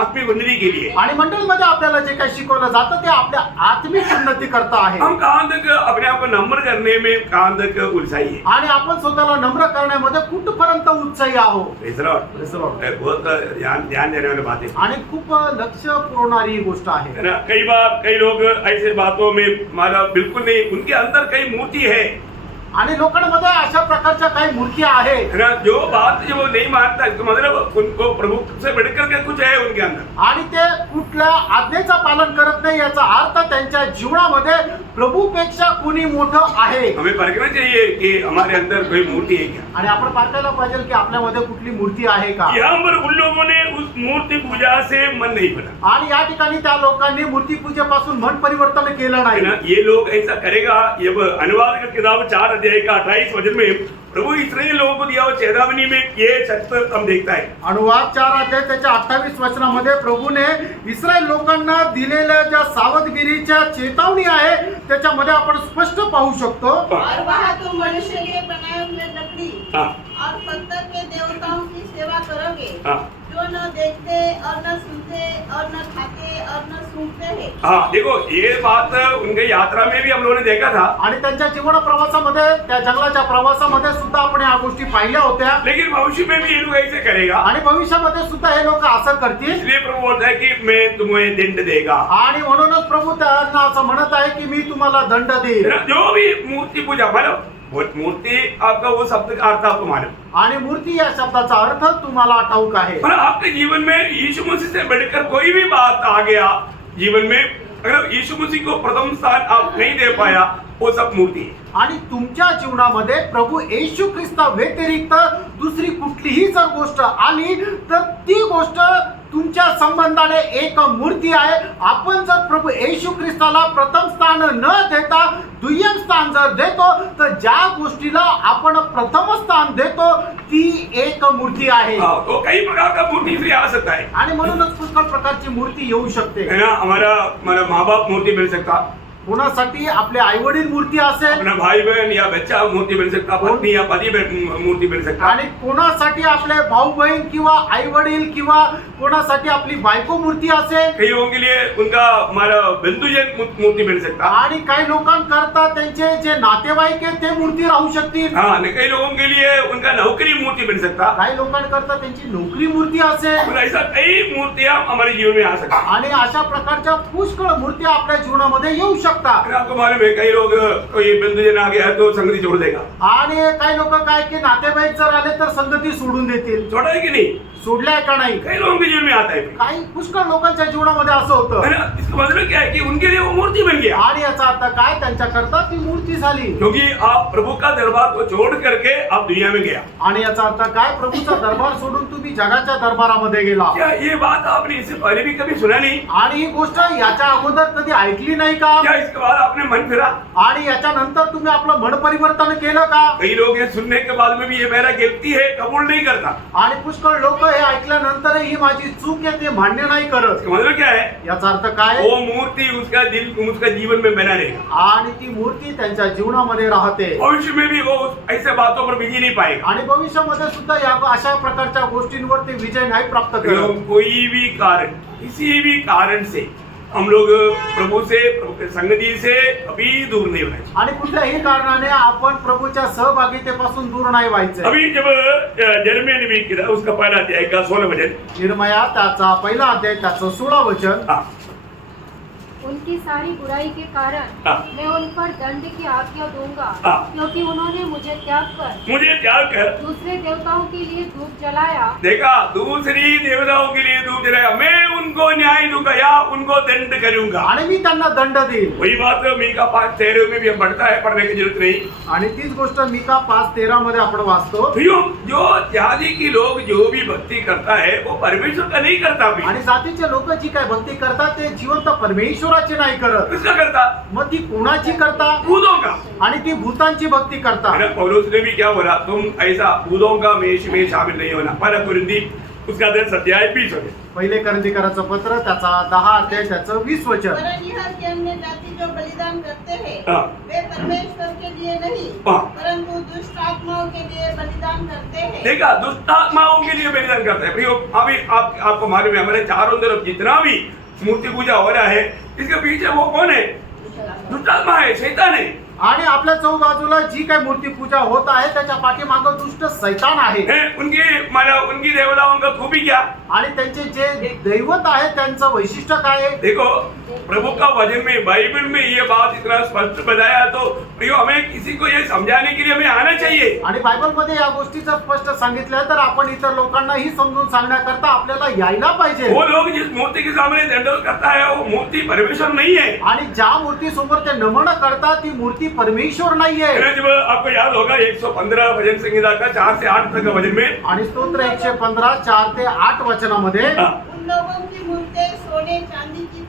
आत्मिक उन्नति के लिए. आणि मंडळीमध्ये आपल्याला जे काही शिकवलं जातं ते आपल्या आत्मिक उन्नती करता आहे. हम कहाँ तक अपने आप को नम्र करने में कहाँ तक उलझाई है. आणि आपण स्वतःला नम्र करण्यामध्ये कुठपर्यंत उत्साही आहोत. Praise the Lord. बहुत ध्यान देने वाली बात है. आणि खूप लक्ष पुरवणारी ही गोष्ट आहे. है ना. कई बार कई लोग ऐसे बातों में हमारा बिल्कुल नहीं, उनके अंदर कई मूर्ति है. आणि लोकांमध्ये अशा प्रकारच्या काही मूर्ती आहेत. है ना. जो बात जो वो नहीं मानता तो मतलब उनको प्रभु से बढ़कर के कुछ है उनके अंदर. आणि ते कुठल्या आज्ञेचं पालन करत नाही याचा अर्थ त्यांच्या जीवनामध्ये प्रभूपेक्षा कोणी मोठं आहे. हमें परखना चाहिए कि हमारे अंदर कोई मूर्ति है क्या. आणि आपण पाहायला पाहिजे की आपल्यामध्ये कुठली मूर्ती आहे का. यहाँ पर उन लोगों ने उस मूर्ति पूजा से मन नहीं बना. आणि या ठिकाणी त्या लोकांनी मूर्ती पूजेपासून मन परिवर्तन केलं है नाही. ना. ये लोग ऐसा करेगा. ये अनुवाद का किताब 4 अध्याय का 28 वचन में प्रभु इस्राएल लोगों को दिया हुआ चेतावनी में ये सत्य हम देखता है. अनुवाद 4 अध्याय त्याच्या 28 वचनामध्ये प्रभूने इस्रायल लोकांना दिलेल्या ज्या सावधगिरीच्या चेतावणी आहे त्याच्यामध्ये आपण स्पष्ट पाहू शकतो. और वहाँ तुम मनुष्य के बनाए हुए लकड़ी हाँ. और पत्थर के देवताओं की सेवा करोगे हाँ. जो न देखते और न सुनते और न खाते और न सूंघते हैं. हाँ. देखो ये बात उनके यात्रा में भी हम लोगों ने देखा था. आणि त्यांच्या जीवन प्रवासामध्ये त्या जंगलाच्या प्रवासामध्ये सुद्धा आपण या गोष्टी पाहिल्या होत्या. लेकिन भविष्य में भी ये लोग ऐसे करेगा. आणि भविष्यामध्ये सुद्धा हे लोक असं करतील. इसलिए प्रभु बोलता है कि मैं तुम्हें दंड देगा. आणि म्हणूनच प्रभू त्यांना असं म्हणत आहे की मी तुम्हाला दंड देईन. जो भी मूर्ति पूजा मतलब मूर्ति आपका वो शब्द का अर्थ आपको मालूम. आणि मूर्ती या शब्दाचा अर्थ तुम्हाला ठाऊक आहे. पर आपके जीवन में यीशु मसीह से बढ़कर कोई भी बात आ गया जीवन में, अगर यीशु मसीह को प्रथम स्थान आप नहीं दे पाया वो सब मूर्ति है. आणि तुमच्या जीवनामध्ये प्रभू येशू ख्रिस्ता व्यतिरिक्त दुसरी कुठलीही जर गोष्ट आली तर ती गोष्ट तुमच्या संबंधाने एक मूर्ती आहे. आपण जर प्रभू येशू ख्रिस्ताला प्रथम स्थान न देता दुय्यम स्थान जर देतो तर ज्या गोष्टीला आपण प्रथम स्थान देतो ती एक मूर्ती आहे. तो कई प्रकार का मूर्ति भी आ सकता है. आणि म्हणूनच पुष्कळ प्रकारची मूर्ती येऊ शकते. है ना. हमारा माँ बाप मूर्ति मिल सकता. कोणासाठी आपले आई वडील मूर्ती असेल, अपना भाई बहन या बच्चा मूर्ति बन सकता, पत्नी या पति मूर्ति बन सकता, आणि कोणासाठी आपले भाऊ बहीण किंवा आई वडील किंवा कोणासाठी आपली बायको मूर्ती असेल, कई लोगों के लिए उनका हमारा बंधुजन मूर्ति बन सकता, आणि काही लोकांकरता त्यांचे जे नातेवाईक आहेत ते मूर्ती राहू शकतील, हाँ ने कई लोगों के लिए उनका नौकरी मूर्ति बन सकता। काही लोकांकरता त्यांची नोकरी मूर्ती असेल, और ऐसा कई मूर्तियां हमारे जीवन में आ सकती। आणि अशा प्रकारच्या पुष्कळ मूर्त्या आपल्या जीवनामध्ये येऊ शकतात। फिर आपको मालूम है कई लोग कोई बंधुजन आ गया तो संगति छोड़ देगा, आणि काही लोक काय की नातेवाईक जर आले तर संगती सोडून देतील, छोड़ा है कि नहीं? सोडल्याय का नाही? कई लोगों के जीवन में आता है, काही पुष्कळ लोकांच्या जीवनामध्ये असं है होतं, ना? इसका मतलब क्या है कि उनके लिए वो मूर्ति बन गया, आणि याचा अर्थ काय, त्यांच्याकरता ती मूर्ती झाली, क्योंकि आप प्रभु का दरबार को छोड़ करके आप दुनिया में गया। आणि याचा अर्थ काय, प्रभूचा दरबार सोडून तुम्ही जगाच्या दरबारामध्ये गेला। क्या ये बात आपने इससे पहले भी कभी सुना नहीं? आणि ही गोष्ट याच्या अगोदर कधी ऐकली नाही का? क्या इसके बाद आपने मन फिरा? आणि याच्या नंतर तुम्ही आपलं मन परिवर्तन केलं का? कई लोग ये सुनने के बाद में भी ये मेरा गलती है कबूल नहीं करता। आणि पुष्कळ लोक हे ऐकल्यानंतर ही माझी चूक आहे ते मान्य नाही करत। इसका मतलब क्या है? याचा अर्थ काय? वो मूर्ति उसका दिल उसका जीवन में बना रहेगा, आणि ती मूर्ती त्यांच्या जीवनामध्ये राहते, भविष्य में भी वो ऐसे बातों पर विजय नहीं पाएगा। आणि भविष्यामध्ये सुद्धा या अशा प्रकारच्या गोष्टींवर ते विजय नाही प्राप्त करत। लोग कोई भी कारण, किसी भी कारण से हम लोग प्रभु से, प्रभु के संगति से कभी दूर नहीं होना चाहिए। आणि कुठल्याही कारणाने आपण प्रभूच्या सहभागितेपासून दूर नाही व्हायचं। अभी जब यिर्मयाह नबी की उसका पहला अध्याय का 16 वचन, यिर्मयाह त्याचा पहिला अध्याय त्याचं 16 वचन, हाँ, उनकी सारी बुराई के कारण हाँ। मैं उन पर दंड की आज्ञा दूंगा, हाँ। क्योंकि उन्होंने मुझे त्याग कर मुझे त्याग कर दूसरे देवताओं के लिए धूप जलाया। देखा, दूसरी देवताओं के लिए धूप जलाया, मैं उनको न्याय दूंगा या उनको दंड करूंगा। आणि मी त्यांना दंड देईन। वही बात मीका 5:13 में भी हम पढ़ता है, पढ़ने की जरूरत नहीं। आणि तीच गोष्ट मीका 5:13 मध्ये आपण वाचतो। भैया, जो जाति की लोग जो भी भक्ति करता है वो परमेश्वर का नहीं करता भी, आणि जातीचे लोक जी काय भक्ती करतात ते जिवंत परमेश्वराची नाही करत, किसका करता? मग ती कोणाची करता? भूतों का। आणि ती भूतांची भक्ती करता। है ना? पौलुस ने भी क्या बोला, तुम ऐसा भूतों का मेष में शामिल नहीं होना। पहला कुरिन्थी उसका 10 अध्याय 20 वचन। पहिले करंथीकराचं पत्र त्याचा 10 अध्याय त्याचं 20 वचन। वरन यह कि अन्य जाति जो बलिदान करते हैं हाँ। वे परमेश्वर के लिए नहीं हाँ। परंतु दुष्ट आत्माओं के लिए बलिदान करते हैं। देखा, दुष्ट आत्माओं के लिए बलिदान करता है। प्रियो, अभी आपको मालूम है हमारे चारों तरफ जितना भी मूर्ति पूजा हो रहा है, इसके पीछे वो कौन है? दुष्ट आत्मा है, शैतान है। आणि आपल्या चौबाजूला जी काय मूर्ती पूजा होत आहे त्याच्या पाठीमागे दुष्ट सैतान आहे। उनकी देवताओं का खूबी क्या? आणि त्यांचे जे दैवत आहे त्यांचं वैशिष्ट्य काय आहे? देखो, प्रभु का वचन में, बाइबल में ये बात इतना स्पष्ट बताया, तो प्रियो हमें किसी को ये समझाने के लिए हमें आना चाहिए। आणि बायबल मध्ये या गोष्टी जर स्पष्ट सांगितल्या तर आपण इतर लोकांना ही समजून सांगण्याकरता आपल्याला यायला पाहिजे। वो लोग जिस मूर्ति के सामने दंडवत करता है वो मूर्ति परमेश्वर नहीं है। आणि ज्या मूर्ती समोर ते नमन करतात ती मूर्ति परमेश्वर नाहीये। जब आपको याद होगा 115 भजन संहिता का 4 से 8 तक का वचन में, आणि स्तोत्र 115 4 ते 8 वचनामध्ये हाँ, उन लोगों की मूर्तें सोने चांदी की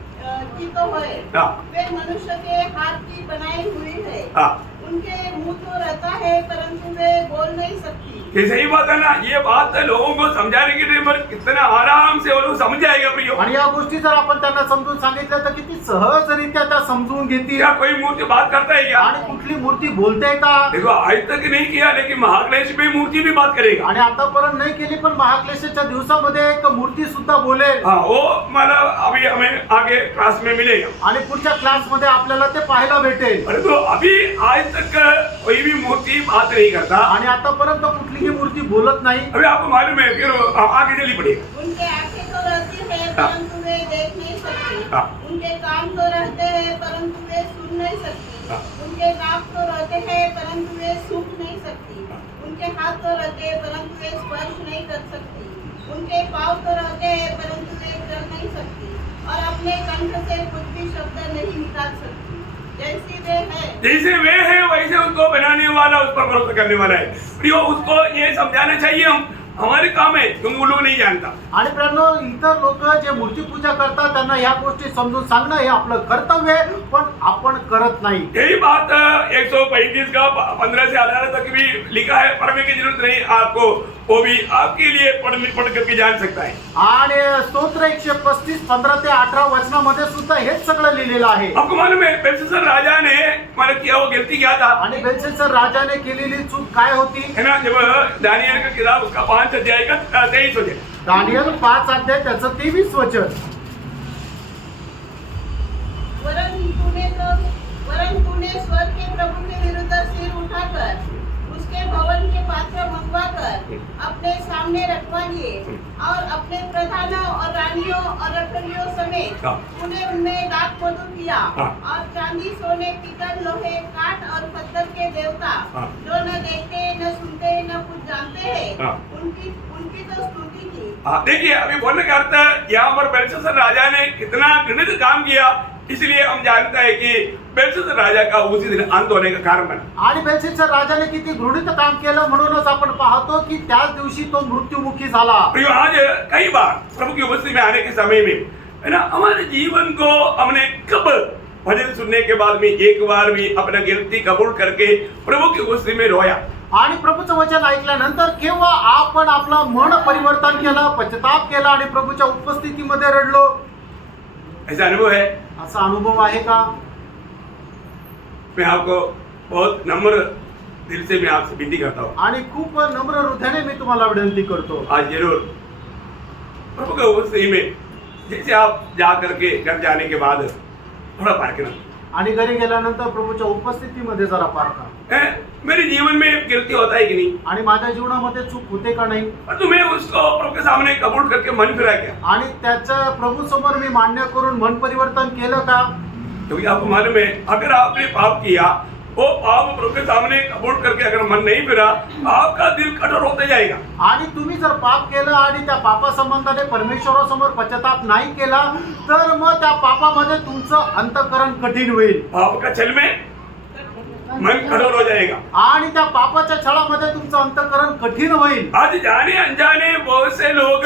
तो है, हाँ, वे मनुष्य के हाथ की बनाई हुई है। हाँ, उनके मुंह तो रहता है परंतु वे बोल नहीं सकती। ये सही बात है ना? ये बात लोगों को समझाने के लिए पर कितना आराम से वो लोग समझ जाएगा प्रियो। आणि या गोष्टी जर आपण त्यांना समजून सांगितल्या तर किती सहजरित्या त्या समजून घेतील। क्या कोई मूर्ति बात करता है क्या? आणि कुठली मूर्ती बोलते का? देखो, आज तक नहीं किया, लेकिन महाक्लेश में मूर्ति भी बात करेगा। आणि आतापर्यंत नाही केली पण महाक्लेशाच्या दिवसामध्ये एक मूर्ती सुद्धा बोलेल। हाँ, वो मतलब अभी हमें आगे क्लास में मिलेगा। आणि पुढच्या क्लासमध्ये आपल्याला ते पाहायला भेटेल। परंतु अभी आज तक कोई भी मूर्ति बात नहीं करता। आणि आतापर्यंत कुठलीही मूर्ती बोलत नाही। अभी आपको मालूम है, फिर आगे चली पड़ेगा। उनके आंखें तो रहती है परंतु वे देख नहीं सकती। हाँ। उनके कान तो रहते हैं परंतु वे सुन नहीं सकती। हाँ। उनके नाक तो रहते हैं परंतु वे सूंघ नहीं सकती। उनके हाथ तो रहते हैं परंतु वे स्पर्श नहीं कर सकती। उनके पाँव तो रहते हैं परंतु वे चल नहीं सकती और अपने कंठ से कुछ भी शब्द नहीं निकाल सकती। जैसे वे है वैसे उसको बनाने वाला, उस पर भरोसा करने वाला है। प्रियो, उसको ये समझाना चाहिए, हम हमारे काम है, तुम वो लोग नहीं जानता। आणि प्रियांनो, इतर लोक जे मूर्ती पूजा करतात त्यांना या गोष्टी समजून सांगणं हे आपलं कर्तव्य आहे, पण आपण करत नाही। यही बात 135 का 15 से 18 तक भी लिखा है, पढ़ने की जरूरत नहीं आपको। वो भी आपके लिए पढ़ करके जान सकता है। आणि स्तोत्र 135 15 ते 18 वचनामध्ये सुद्धा हेच सगळं लिहिलेलं आहे. आपको मालूम है बेलशस्सर राजा ने माने किया वो गलती क्या था, आणि बेलशस्सर राजाने केलेली चूक काय होती? है ना? जब दानियल का किताब उसका 5 अध्याय का 23 वचन, दानियल 5 अध्याय त्याचं 23 वचन. वरन तूने स्वर्ग के प्रभु के विरुद्ध सिर उठाकर उसके भवन के पात्र मंगवाकर अपने सामने रखवा लिए और अपने प्रधानों और रानियों और रखरियों समेत हाँ। तूने उनमें डाक मधु किया हाँ। और चांदी सोने पीतल लोहे काठ और पत्थर के देवता हाँ। जो न देखते न सुनते न कुछ जानते हैं हाँ। उनकी तो स्तुति की। हाँ, देखिए अभी बोलने का अर्थ है यहाँ पर बेलशस्सर राजा ने कितना घृणित काम किया, इसलिए हम जानते हैं कि बेलशस्सर राजा का उसी दिन अंत होने का कारण बना। आणि बेलशस्सर राजाने किती घृणित काम केलं, म्हणूनच आपण पाहतो की त्याच दिवशी तो मृत्युमुखी झाला. और आज कई बार प्रभु की उपस्थिति में आने के समय में, है ना, हमारे जीवन को हमने कब भजन सुनने के बाद में एक बार भी अपना गलती कबूल करके प्रभु की उपस्थिति में रोया, आणि प्रभूचं वचन ऐकल्यानंतर केव्हा आपण आपलं मन परिवर्तन केलं, पश्चाताप केला आणि प्रभूच्या उपस्थितीमध्ये रडलो? ऐसा अनुभव है? असा अनुभव आहे का? मैं आपको बहुत नम्र दिल से मैं आपसे विनती करता हूँ, आणि खूप नम्र हृदयाने मी तुम्हाला विनंती करतो, आज जरूर प्रभु की उपस्थिति में जैसे आप जा करके घर जाने के बाद थोड़ा पार्क आणि घरी गेल्यानंतर प्रभूच्या उपस्थितीमध्ये जरा पारखा. मेरे जीवन में गलती होता है कि नहीं, आणि माझ्या जीवनामध्ये चूक होते का नाही, और तुम्हें उसको प्रभु के सामने कबूल करके मन फिरा क्या? आणि त्याचं प्रभू समोर मी मान्य करून मन परिवर्तन केलं का? क्योंकि आपको मालूम है अगर आपने पाप किया, वो पाप प्रभु के सामने कबूल करके अगर मन नहीं फिरा, आपका दिल कठोर होते जाएगा. आणि तुम्ही जर पाप केलं आणि त्या पापासंबंधाने परमेश्वरासमोर पश्चाताप नाही केला, तर मग त्या पापामध्ये तुमचं अंतःकरण कठीण होईल पाप का छल में मन कठोर हो जाएगा. आणि त्या पापाच्या छळामध्ये तुमचं अंतःकरण कठीण होईल. आज जाने अनजाने बहुत से लोग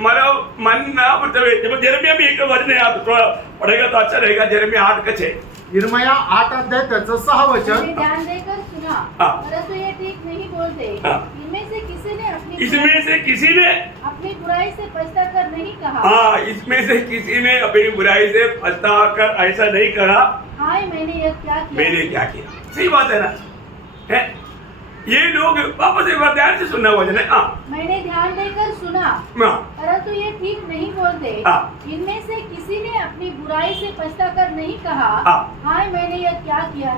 मतलब मन ना मतलब जब यिर्मयाह में एक वचन है, आप थोड़ा पढ़ेगा तो अच्छा रहेगा. यिर्मयाह 8:6 यिर्मयाह 8 अध्याय त्याचं 6 वचन. मैंने ध्यान देकर सुना, हाँ। परंतु ये ठीक नहीं बोलते। हाँ। इनमें से किसी ने अपनी बुराई से पछताकर नहीं कहा। हाँ, इसमें से किसी ने अपनी बुराई से पछता कर ऐसा नहीं कहा, हाय मैंने यह क्या किया। मैंने क्या किया. सही बात है ना, है? ये लोग वापस एक बार ध्यान से सुनना वचन है. मैंने ध्यान देकर सुना, हाँ, परंतु ये ठीक नहीं बोलते। हाँ। इनमें से किसी ने अपनी बुराई से पछताकर नहीं कहा, हाँ। हाय मैंने यह क्या किया है।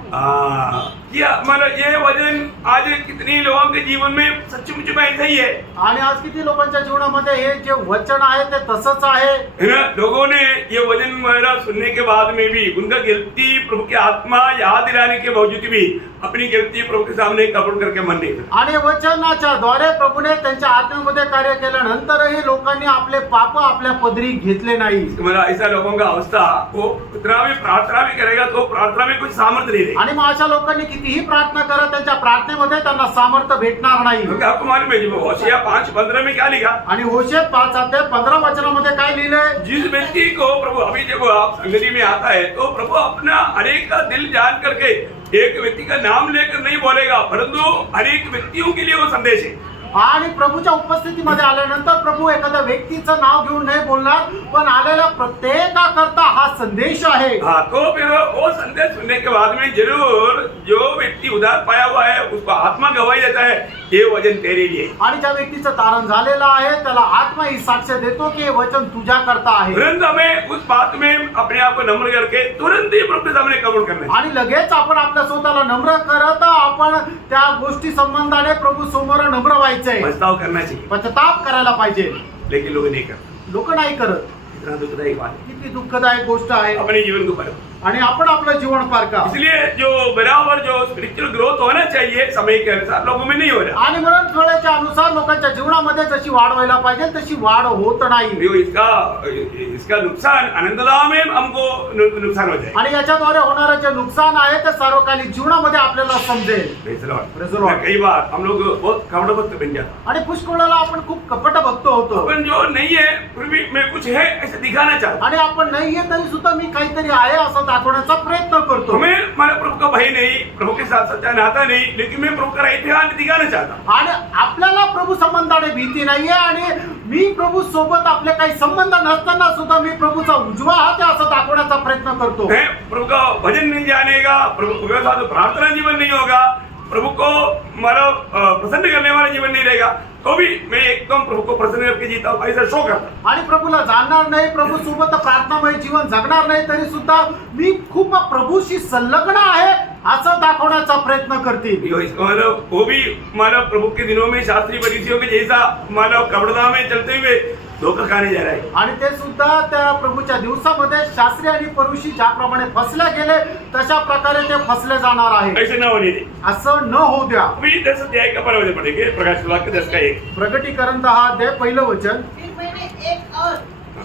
मतलब ये वचन आज कितनी लोगों के जीवन में सचमुच में ऐसा ही है. आणि आज किती लोकांच्या जीवनामध्ये हे जे वचन आहे ते तसंच आहे. है ना, लोगों ने ये वचन मेरा सुनने के बाद में भी उनका गलती प्रभु की आत्मा याद दिलाने के बावजूद भी अपनी गलती प्रभु के सामने कबूल करके मन नहीं करता. आणि वचनाच्या द्वारे प्रभूने त्यांच्या आत्म्यामध्ये कार्य केल्यानंतरही लोकांनी आपले पाप आपल्या पदरी घेतले नाही. मतलब ऐसा लोगों का अवस्था, वो कितना भी प्रार्थना भी करेगा तो प्रार्थना में कुछ सामर्थ्य नहीं रहेगा. आणि मग अशा लोकांनी कितीही प्रार्थना करत त्यांच्या प्रार्थनेमध्ये त्यांना सामर्थ्य भेटणार नाही. क्योंकि आपको मालूम है जब होशिया 5:15 में क्या लिखा, आणि होशे 5 अध्याय 15 वचनामध्ये काय लिहिलंय? जिस व्यक्ति को प्रभु अभी जब आप संगति में आता है तो प्रभु अपना अनेक का दिल जान करके एक व्यक्ति का नाम लेकर नहीं बोलेगा, परंतु अनेक व्यक्तियों के लिए वो संदेश है. आणि प्रभूच्या उपस्थितीमध्ये आल्यानंतर प्रभू एखाद्या व्यक्तीचं नाव घेऊन नाही बोलणार, पण आलेल्या प्रत्येकाकरता हा संदेश आहे. हाँ, तो फिर वो संदेश सुनने के बाद में जरूर जो व्यक्ति उधार पाया हुआ है उसको आत्मा गवाही देता है, ये वचन तेरे लिए. आणि ज्या व्यक्तीचं तारण झालेलं आहे त्याला आत्मा ही साक्ष देतो की हे वचन तुझ्या करता आहे. तुरंत हमें उस बात में अपने आप को नम्र करके तुरंत ही प्रभु के सामने कबूल करना है. आणि लगेच आपण आपल्या स्वतःला नम्र करत आपण त्या गोष्टी संबंधाने प्रभू समोर नम्र व्हायचंय, पछताव करना चाहिए, पश्चाताप करायला पाहिजे. लेकिन लोग नहीं करते. लोक नाही करत. इतना दुखदायी बात है. किती दुःखदायक गोष्ट आहे. अपने जीवन को पर आणि आपण आपलं जीवन पारखा. इसलिए जो बराबर जो स्पिरिचुअल ग्रोथ होना चाहिए समय के अनुसार लोगों में नहीं हो रहा. आणि म्हणून फळाच्या अनुसार लोकांच्या जीवनामध्ये जशी वाढ व्हायला पाहिजे तशी वाढ होत नाही. जो इसका नुकसान अनंतता में हमको नुकसान हो जाए. आणि याच्याद्वारे होणारं जे नुकसान आहे ते सार्वकालिक जीवनामध्ये आपल्याला समजेल. Praise the Lord. Praise the Lord. कई बार हम लोग बहुत कपड़ भक्त बन जाते. आणि पुष्कळ वेळेला आपण खूप कपट भक्त होतो अपन जो नहीं है फिर भी मैं कुछ है ऐसे दिखाना चाहता. आणि आपण नाहीये तरी सुद्धा मी काहीतरी आहे असं दाखवण्याचा प्रयत्न करतो. हमें हमारे प्रभु का भय नहीं, प्रभु के साथ सच्चा नाता नहीं, लेकिन मैं प्रभु का इतिहास दिखाना चाहता हूँ. आणि आपल्याला प्रभू संबंधाने भीती नाहीये आणि मी प्रभु सोबत आपले काही संबंध नसताना सुद्धा मी प्रभूचा उजवा हात आहे असं दाखवण्याचा प्रयत्न करतो. मैं प्रभु का भजन नहीं जानेगा, प्रभु के साथ प्रार्थना जीवन नहीं होगा, प्रभु को मतलब प्रसन्न करने वाला जीवन नहीं रहेगा, तो भी मैं एकदम प्रभु को प्रसन्न करके जीता हूँ, ऐसा शो करता हूँ. आणि प्रभूला जाणणार नाही, प्रभू सोबत प्रार्थनामय जीवन जगणार नाही, तरी सुद्धा मी खूप प्रभूशी संलग्न आहे असं दाखवण्याचा प्रयत्न करते. मतलब वो भी मानव प्रभु के दिनों में शास्त्री फरीसियों के जैसा मानव कपड़दान में चलते हुए धोखा खाने जा रहा है. आणि ते सुद्धा त्या प्रभूच्या दिवसामध्ये शास्त्री आणि परुषी ज्याप्रमाणे फसले गेले तशा प्रकारे ते फसले जाणार आहे. ऐसे ना होने दे. असं न होऊ द्या. अभी 10 अध्याय का पढ़े पढ़ेंगे, प्रकाश वाक्य 10 का 1. प्रकटीकरण 10 अध्याय पहिलं वचन. फिर मैंने एक और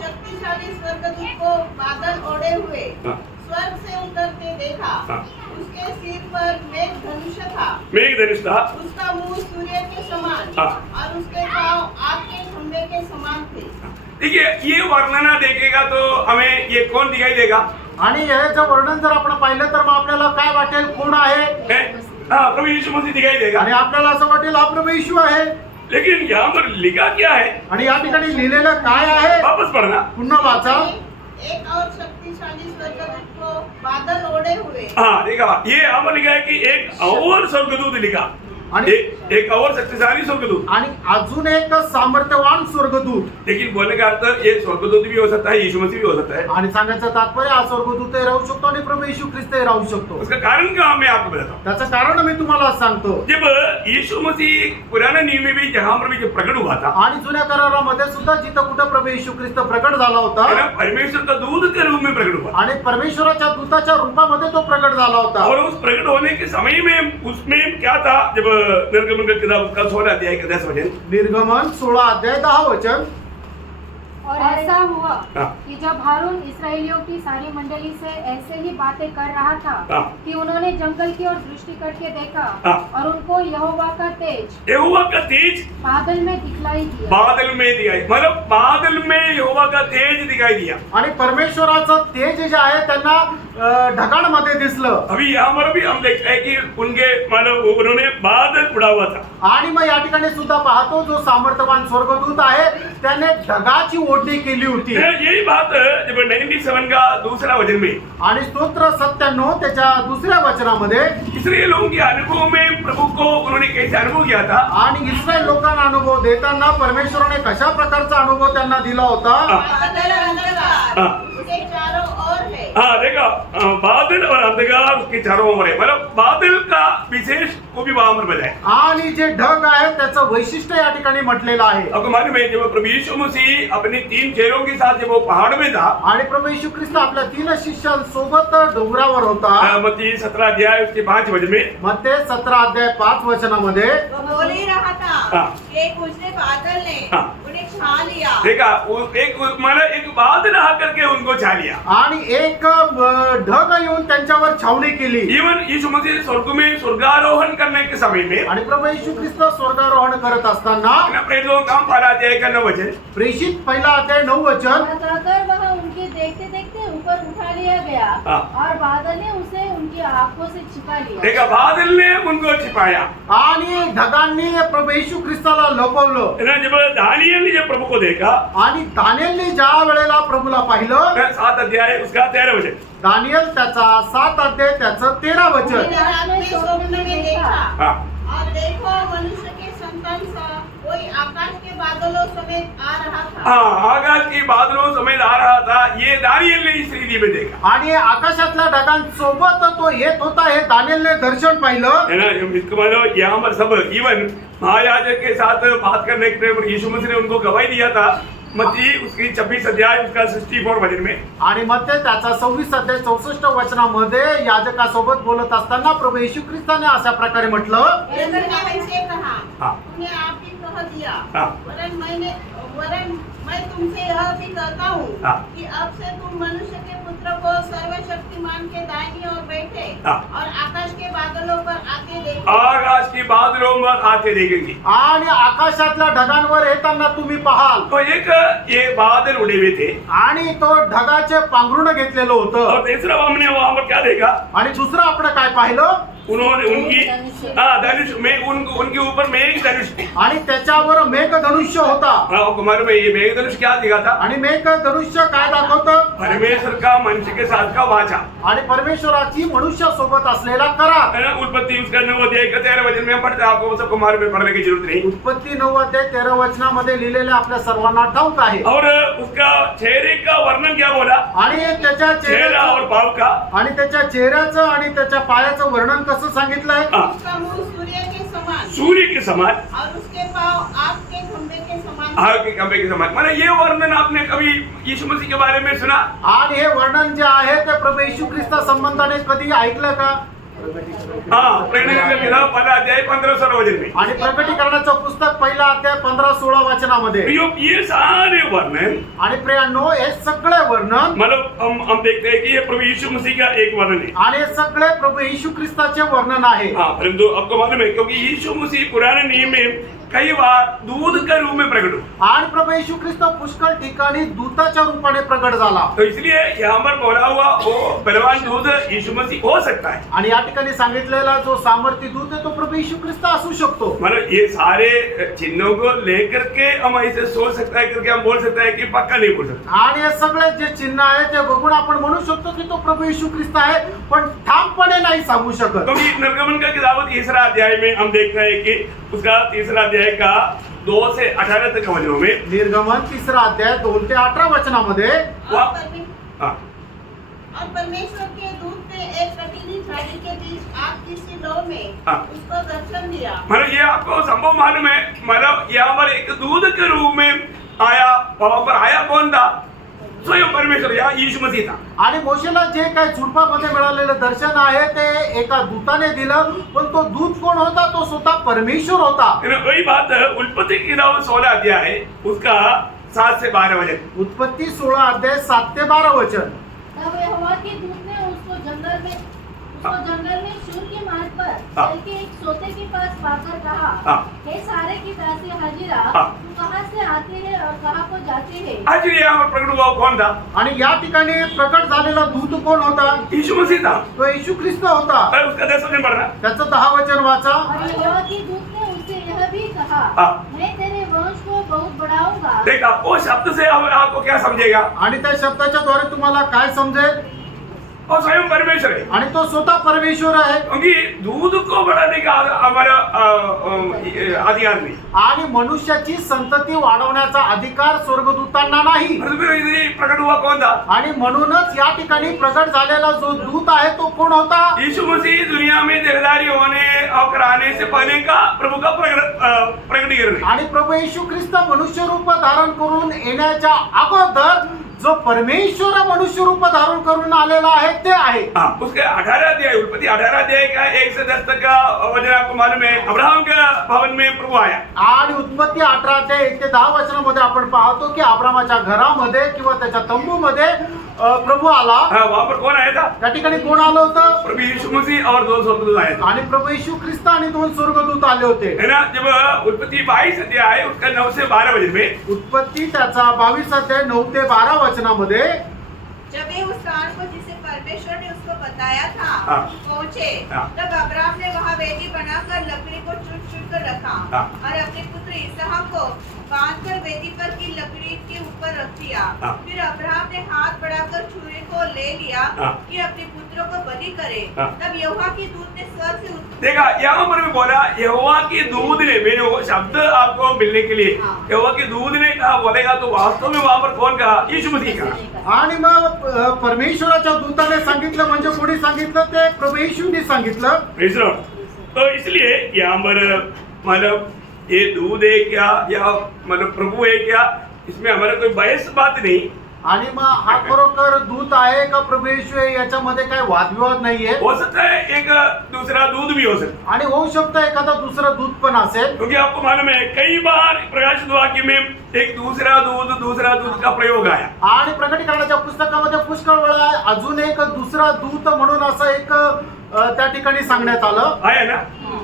शक्तिशाली स्वर्गदूत को बादल ओढ़े हुए हाँ. स्वर्ग से उतरते देखा. हाँ. उसके सिर पर मेघ धनुष था. मेघ धनुष था. उसका मुंह सूर्य के समान हाँ. और उसके पांव आग के खंभे के समान थे. देखिए, ये वर्णना देखेगा तो हमें ये कौन दिखाई देगा? आणि याचं वर्णन जर आपण पाहिलं तर मग आपल्याला काय वाटेल, कोण आहे? हाँ, प्रभु यीशु मसीह दिखाई देगा. आणि आपल्याला असं वाटेल हा प्रभू येशू आहे. लेकिन यहाँ पर लिखा क्या है? आणि या ठिकाणी लिहिलेलं काय आहे? वापस पढ़ना. पुन्हा वाचा. एक और शक्तिशाली स्वर्गदूत को बादल ओढ़े हुए. हाँ, देखा, ये यहाँ पर लिखा है कि एक और स्वर्गदूत लिखा. आणि एक और शक्तिशाली स्वर्गदूत. आणि अजून एक सामर्थ्यवान स्वर्गदूत. लेकिन बोलने का अर्थ ये स्वर्गदूत भी हो सकता है, यीशु मसीह भी हो सकता है. आणि सांगायचं तात्पर्य हा स्वर्गदूतही राहू शकतो आणि प्रभू येशू ख्रिस्तही राहू शकतो. उसका कारण क्या मैं आपको बताता हूँ. त्याचं कारण मी तुम्हाला सांगतो. जब यीशु मसीह पुराने नियम में भी जहाँ पर भी जब प्रकट हुआ था, आणि जुन्या करारामध्ये सुद्धा जिथं कुठं प्रभू येशू ख्रिस्त प्रकट झाला होता है ना, परमेश्वर का दूत के रूप में प्रकट हुआ. आणि परमेश्वराच्या दूताच्या रूपामध्ये तो प्रकट झाला होता. और उस प्रकट होने के समय में उसमें क्या था? जब निर्गमन का किताब उसका 16 अध्याय का 10 वचन. निर्गमन 16 अध्याय 10 वचन. और ऐसा हुआ हाँ. कि जब हारून इसराइलियों की सारी मंडली से ऐसे ही बातें कर रहा था हाँ. कि उन्होंने जंगल की ओर दृष्टि करके देखा हाँ. और उनको यहोवा का तेज यहोवा का तेज बादल में दिखलाई दिया. बादल में दिखाई, मतलब बादल में यहोवा का तेज दिखाई दिया. आणि परमेश्वराचं तेज जे आहे त्यांना ढगांमध्ये दिसलं. अभी यहाँ पर भी हम देखते हैं कि उनके मतलब उन्होंने बादल उड़ा हुआ था. आणि मग या ठिकाणी सुद्धा पाहतो जो सामर्थ्यवान स्वर्गदूत आहे त्याने ढगाची ओढणी केली होती. यही बात जब 97 का दूसरा वचन में, आणि स्तोत्र 97 त्याच्या दुसऱ्या वचनामध्ये, इसराइल लोगों के अनुभव में प्रभु को उन्होंने कैसे अनुभव किया था. आणि इस्रायल लोकांना अनुभव देताना परमेश्वराने कशा प्रकारचा अनुभव त्यांना दिला होता. बादल अंधकार हाँ. उसके चारों ओर है. हाँ, देखा, बादल और अंधकार उसके चारों ओर है. मतलब बादल का विशेष को भी वहां पर बताया. आणि जे ढग आहे त्याचं वैशिष्ट्य या ठिकाणी म्हटलेलं आहे. आपको मालूम है जब प्रभु यीशु मसीह अपने 3 चेलों के साथ जब वो पहाड़ में था, आणि प्रभू येशू ख्रिस्त आपल्या 3 शिष्यांसोबत डोंगरावर होता. मत्ती 17 अध्याय उसके 5 वचन में, मत्ते 17 अध्याय 5 वचनामध्ये, वो बोल ही रहा था हाँ. कि एक उजले बादल ने हाँ. उन्हें छा लिया. देखा, वो एक बादल आ करके उनको छा लिया. आणि एक ढग येऊन त्यांच्यावर छावणी केली. इवन यीशु मसीह स्वर्ग में स्वर्गारोहण करने के समय में, आणि प्रभू येशू ख्रिस्त स्वर्गारोहण करत असताना प्रेरितों का काम 12 अध्याय का 9 वचन, प्रेषित पहिला अध्याय 9 वचन, लगाकर वह उनके देखते देखते ऊपर उठा लिया गया हाँ. और बादल ने उसे उनकी आंखों से छिपा लिया. देखा, बादल ने उनको छिपाया. आणि ढगांनी प्रभू येशू ख्रिस्ताला लपवलं. है ना, जब दानियल ने जब प्रभु को देखा, आणि दानिएलने ज्या वेळेला प्रभूला पाहिलं, 7 अध्याय उसका 13 वचन, दानिएल त्याचा 7 अध्याय त्याचं 13 वचन. मैंने रात में स्वप्न में देखा हाँ. और देखो मनुष्य के संतान सा कोई आकाश के बादलों समेत आ रहा था. हाँ, आकाश के बादलों समेत आ रहा था. ये दानियल ने इस रीति में देखा. आणि आकाशातल्या ढगांसोबत तो येत होता हे दानिएलने दर्शन पाहिलं. है ना, इसको मानो यहाँ पर सब इवन महायाजक के साथ बात करने के लिए यीशु मसीह ने उनको गवाही दिया था. मत्ती उसकी 26 अध्याय उसका 64 वचन में, आणि मग ते त्याचा 26 अध्याय 64 वचनामध्ये याजकासोबत बोलत असताना प्रभू येशू ख्रिस्ताने अशा प्रकारे म्हटलं, यीशु ने उनसे कहा, हाँ. तूने आप ही कह दिया. हाँ. वरन मैं तुमसे यह भी कहता हूँ हाँ। कि अब से तुम मनुष्य के पुत्र को सर्वशक्तिमान के दाहिनी ओर बैठे हाँ। और आकाश के बादलों पर आते देखो। आकाश की बादलों में आते देखेंगे। आणि आकाशातल्या ढगांवर येताना तुम्ही पाहाल. तो एक ये बादल उड़े हुए थे आणि तो ढगाचे पांघरुण घेतलेलं होतं. और तीसरा हमने वहां पर क्या देखा, आणि दुसरं आपण काय पाहिलं, उन्होंने उनकी धनुष में उनके ऊपर मेघ धनुष थी। आणि त्याच्यावर मेघधनुष्य होता. आपको मालूम है ये मेघ धनुष क्या दिखा था, आणि मेघधनुष्य काय दाखवतं, परमेश्वर का मनुष्य के साथ का वाचा आणि परमेश्वराची मनुष्यासोबत असलेला करार. है ना। उत्पत्ति उसका 9 अध्याय का 13 वचन में हम पढ़ते हैं, आपको सबको मालूम है, पढ़ने की जरूरत नहीं। उत्पत्ती 9 अध्याय 13 वचनामध्ये लिहिलेले आपल्या सर्वांना ठाऊक आहे. और उसका चेहरे का वर्णन क्या बोला, आणि त्याच्या चेहरा चेहऱ्याचं और पाँव का, आणि त्याच्या चेहऱ्याचं आणि त्याच्या पायाचं वर्णन कसं सांगितलंय, हाँ, उसका मुंह सूर्य के समान सूर्य के समान, और उसके पाँव आग के खंभे के समान। आग के खंभे के समान। माने ये वर्णन आपने कभी यीशु मसीह के बारे में सुना, आणि हे वर्णन जे आहे ते प्रभू येशू ख्रिस्ता संबंधाने कधी ऐकलं का. हाँ, प्रेरणा का किताब 15 अध्याय 15 वचन में। आणि प्रकटीकरणाचं पुस्तक पहिला अध्याय 15-16 वचनामध्ये. ये सारे वर्णन आणि प्रियांनो हे सगळे वर्णन मतलब हम देखते हैं कि ये प्रभु यीशु मसीह का एक वर्णन है। आणि हे सगळे प्रभू येशू ख्रिस्ताचे वर्णन आहे. हाँ, परंतु आपको मालूम है क्योंकि यीशु मसीह पुराने नियम में कई बार दूध के रूप में प्रकट हुआ, आणि प्रभू येशू ख्रिस्त पुष्कळ ठिकाणी दूताच्या रूपाने प्रकट झाला. तो इसलिए यहाँ पर बोला हुआ वो बलवान दूध यीशु मसीह हो सकता है। आणि या ठिकाणी सांगितलेला जो सामर्थ्य दूत आहे तो प्रभू येशू ख्रिस्त असू शकतो. मतलब ये सारे चिन्हों को लेकर के हम ऐसे सोच सकता है करके हम बोल सकते हैं कि पक्का नहीं बोल सकते। आणि हे सगळे जे चिन्ह आहे ते बघून आपण म्हणू शकतो की तो प्रभू येशू ख्रिस्त आहे, पण ठामपणे नाही सांगू शकत. क्योंकि निर्गमन का किताब 3 अध्याय में हम देखते हैं कि उसका 3 अध्याय का 2 से 18 तक वचनों में, निर्गमन 3 अध्याय 2 ते 18 वचनामध्ये हाँ, और परमेश्वर के दूत ने एक कटीली झाड़ी के बीच आग की सी लौ में हाँ। उसको दर्शन दिया। मतलब ये आपको संभव मालूम है, मतलब यहाँ पर एक दूध के रूप में आया, वहां पर आया कौन था, स्वयं परमेश्वर या यीशु मसीह था। आणि मोशेला जे काही झुडपामध्ये मिळालेलं दर्शन आहे ते एका दूताने दिलं, पण तो दूत कोण होता, तो स्वतः परमेश्वर होता. वही बात उत्पत्ति की किताब 16 अध्याय है उसका 7 से 12 वचन। उत्पत्ती 16 अध्याय 7 ते 12 वचन. तब यहोवा के दूत ने उसको जंगल में शूर के मार्ग पर हाँ। चल के एक सोते के पास पाकर कहा, हाँ। हे सारे की दासी हाजिरा, हाँ। तू कहाँ से आती है और कहाँ को जाती है. आज यहाँ पर प्रकट हुआ कौन था, आणि या ठिकाणी प्रकट झालेला दूत कोण होता, यीशु मसीह था। तो येशू ख्रिस्त होता. और उसका 10 वचन पढ़ना। त्याचं 10 वचन वाचा. और यहोवा के दूत ने उससे यह भी कहा, हाँ। मैं तेरे वंश को बहुत बढ़ाऊंगा. देखा वो शब्द से आपको क्या समझेगा, आणि त्या शब्दाच्या द्वारे तुम्हाला काय समजेल, और स्वयं परमेश्वर है, आणि तो स्वतः परमेश्वर आहे. क्योंकि दूध को बढ़ाने का हमारा अधिकार नहीं। आणि मनुष्याची संतती वाढवण्याचा अधिकार स्वर्गदूतांना नाही. प्रकट हुआ कौन था, आणि म्हणूनच या ठिकाणी प्रकट झालेला जो दूत आहे तो कोण होता, यीशु मसीह दुनिया में देहधारी होने और कराने से पहले का प्रभु का प्रकटीकरण है। आणि प्रभू येशू ख्रिस्त मनुष्य रूप धारण करून येण्याच्या अगोदर जो परमेश्वर मनुष्य रूप धारण करून आलेला आहे ते आहे. हाँ, उसके 18 अध्याय उत्पत्ति 18 अध्याय का 1 से 10 तक का वचन आपको मालूम है, अब्राहम के भवन में प्रभु आया। आणि उत्पत्ती 18 ते 1 ते 10 वचनामध्ये आपण पाहतो की अब्रामाच्या घरामध्ये किंवा त्याच्या तंबूमध्ये प्रभु आला. हाँ, वहां पर कौन आया था, त्या ठिकाणी कोण आलं होतं, प्रभु यीशु मसीह और 2 स्वर्गदूत आए थे, आणि प्रभू येशू ख्रिस्त आणि 2 स्वर्गदूत आले होते. है ना। जब उत्पत्ति 22 अध्याय उसका 9 से 12 वचन में, उत्पत्ती त्याचा 22 अध्याय 9 ते 12 वचनामध्ये, जब वे उस स्थान को जिसे परमेश्वर ने उसको बताया था हाँ। पहुँचे, हाँ। तब अब्राहम ने वहाँ वेदी बनाकर लकड़ी को चुन कर रखा हाँ। और अपने पुत्र इसहाक को बांधकर वेदी पर की लकड़ी के ऊपर रख दिया। हाँ। फिर अब्राहम ने हाथ बढ़ाकर छुरी को ले लिया हाँ। कि अपने पुत्रों को बलि करे। हाँ। तब यहोवा के दूत ने स्वर्ग से देखा यहाँ पर भी बोला यहोवा की दूध ने, मैंने वो शब्द आपको मिलने के लिए हाँ। यहोवा की दूध ने कहा बोलेगा, तो वास्तव में वहां पर कौन कहा, यीशु मसीह कहा। आणि मग परमेश्वराच्या दूताने सांगितलं म्हणजे कोणी सांगितलं, ते प्रभू येशूने सांगितलं. Praise the Lord। तो इसलिए यहाँ पर मतलब ये दूध है क्या या मतलब प्रभु है क्या, इसमें हमारा कोई बहस बात नहीं। आणि मग हा खरोखर दूत आहे का प्रभू येशू आहे याच्यामध्ये काही वादविवाद नाहीये. हो सकता है एक दूसरा दूध भी हो सकता आणि होऊ शकतं एखादा दुसरं दूत पण असेल. है, क्योंकि आपको मालूम है कई बार प्रकाशित वाक्य में एक दूसरा दूध का प्रयोग आया. आणि प्रकटीकरणाच्या पुस्तकामध्ये पुष्कळ वेळा अजून एक दुसरा दूत म्हणून असं एक त्या ठिकाणी सांगण्यात आलं. आया ना,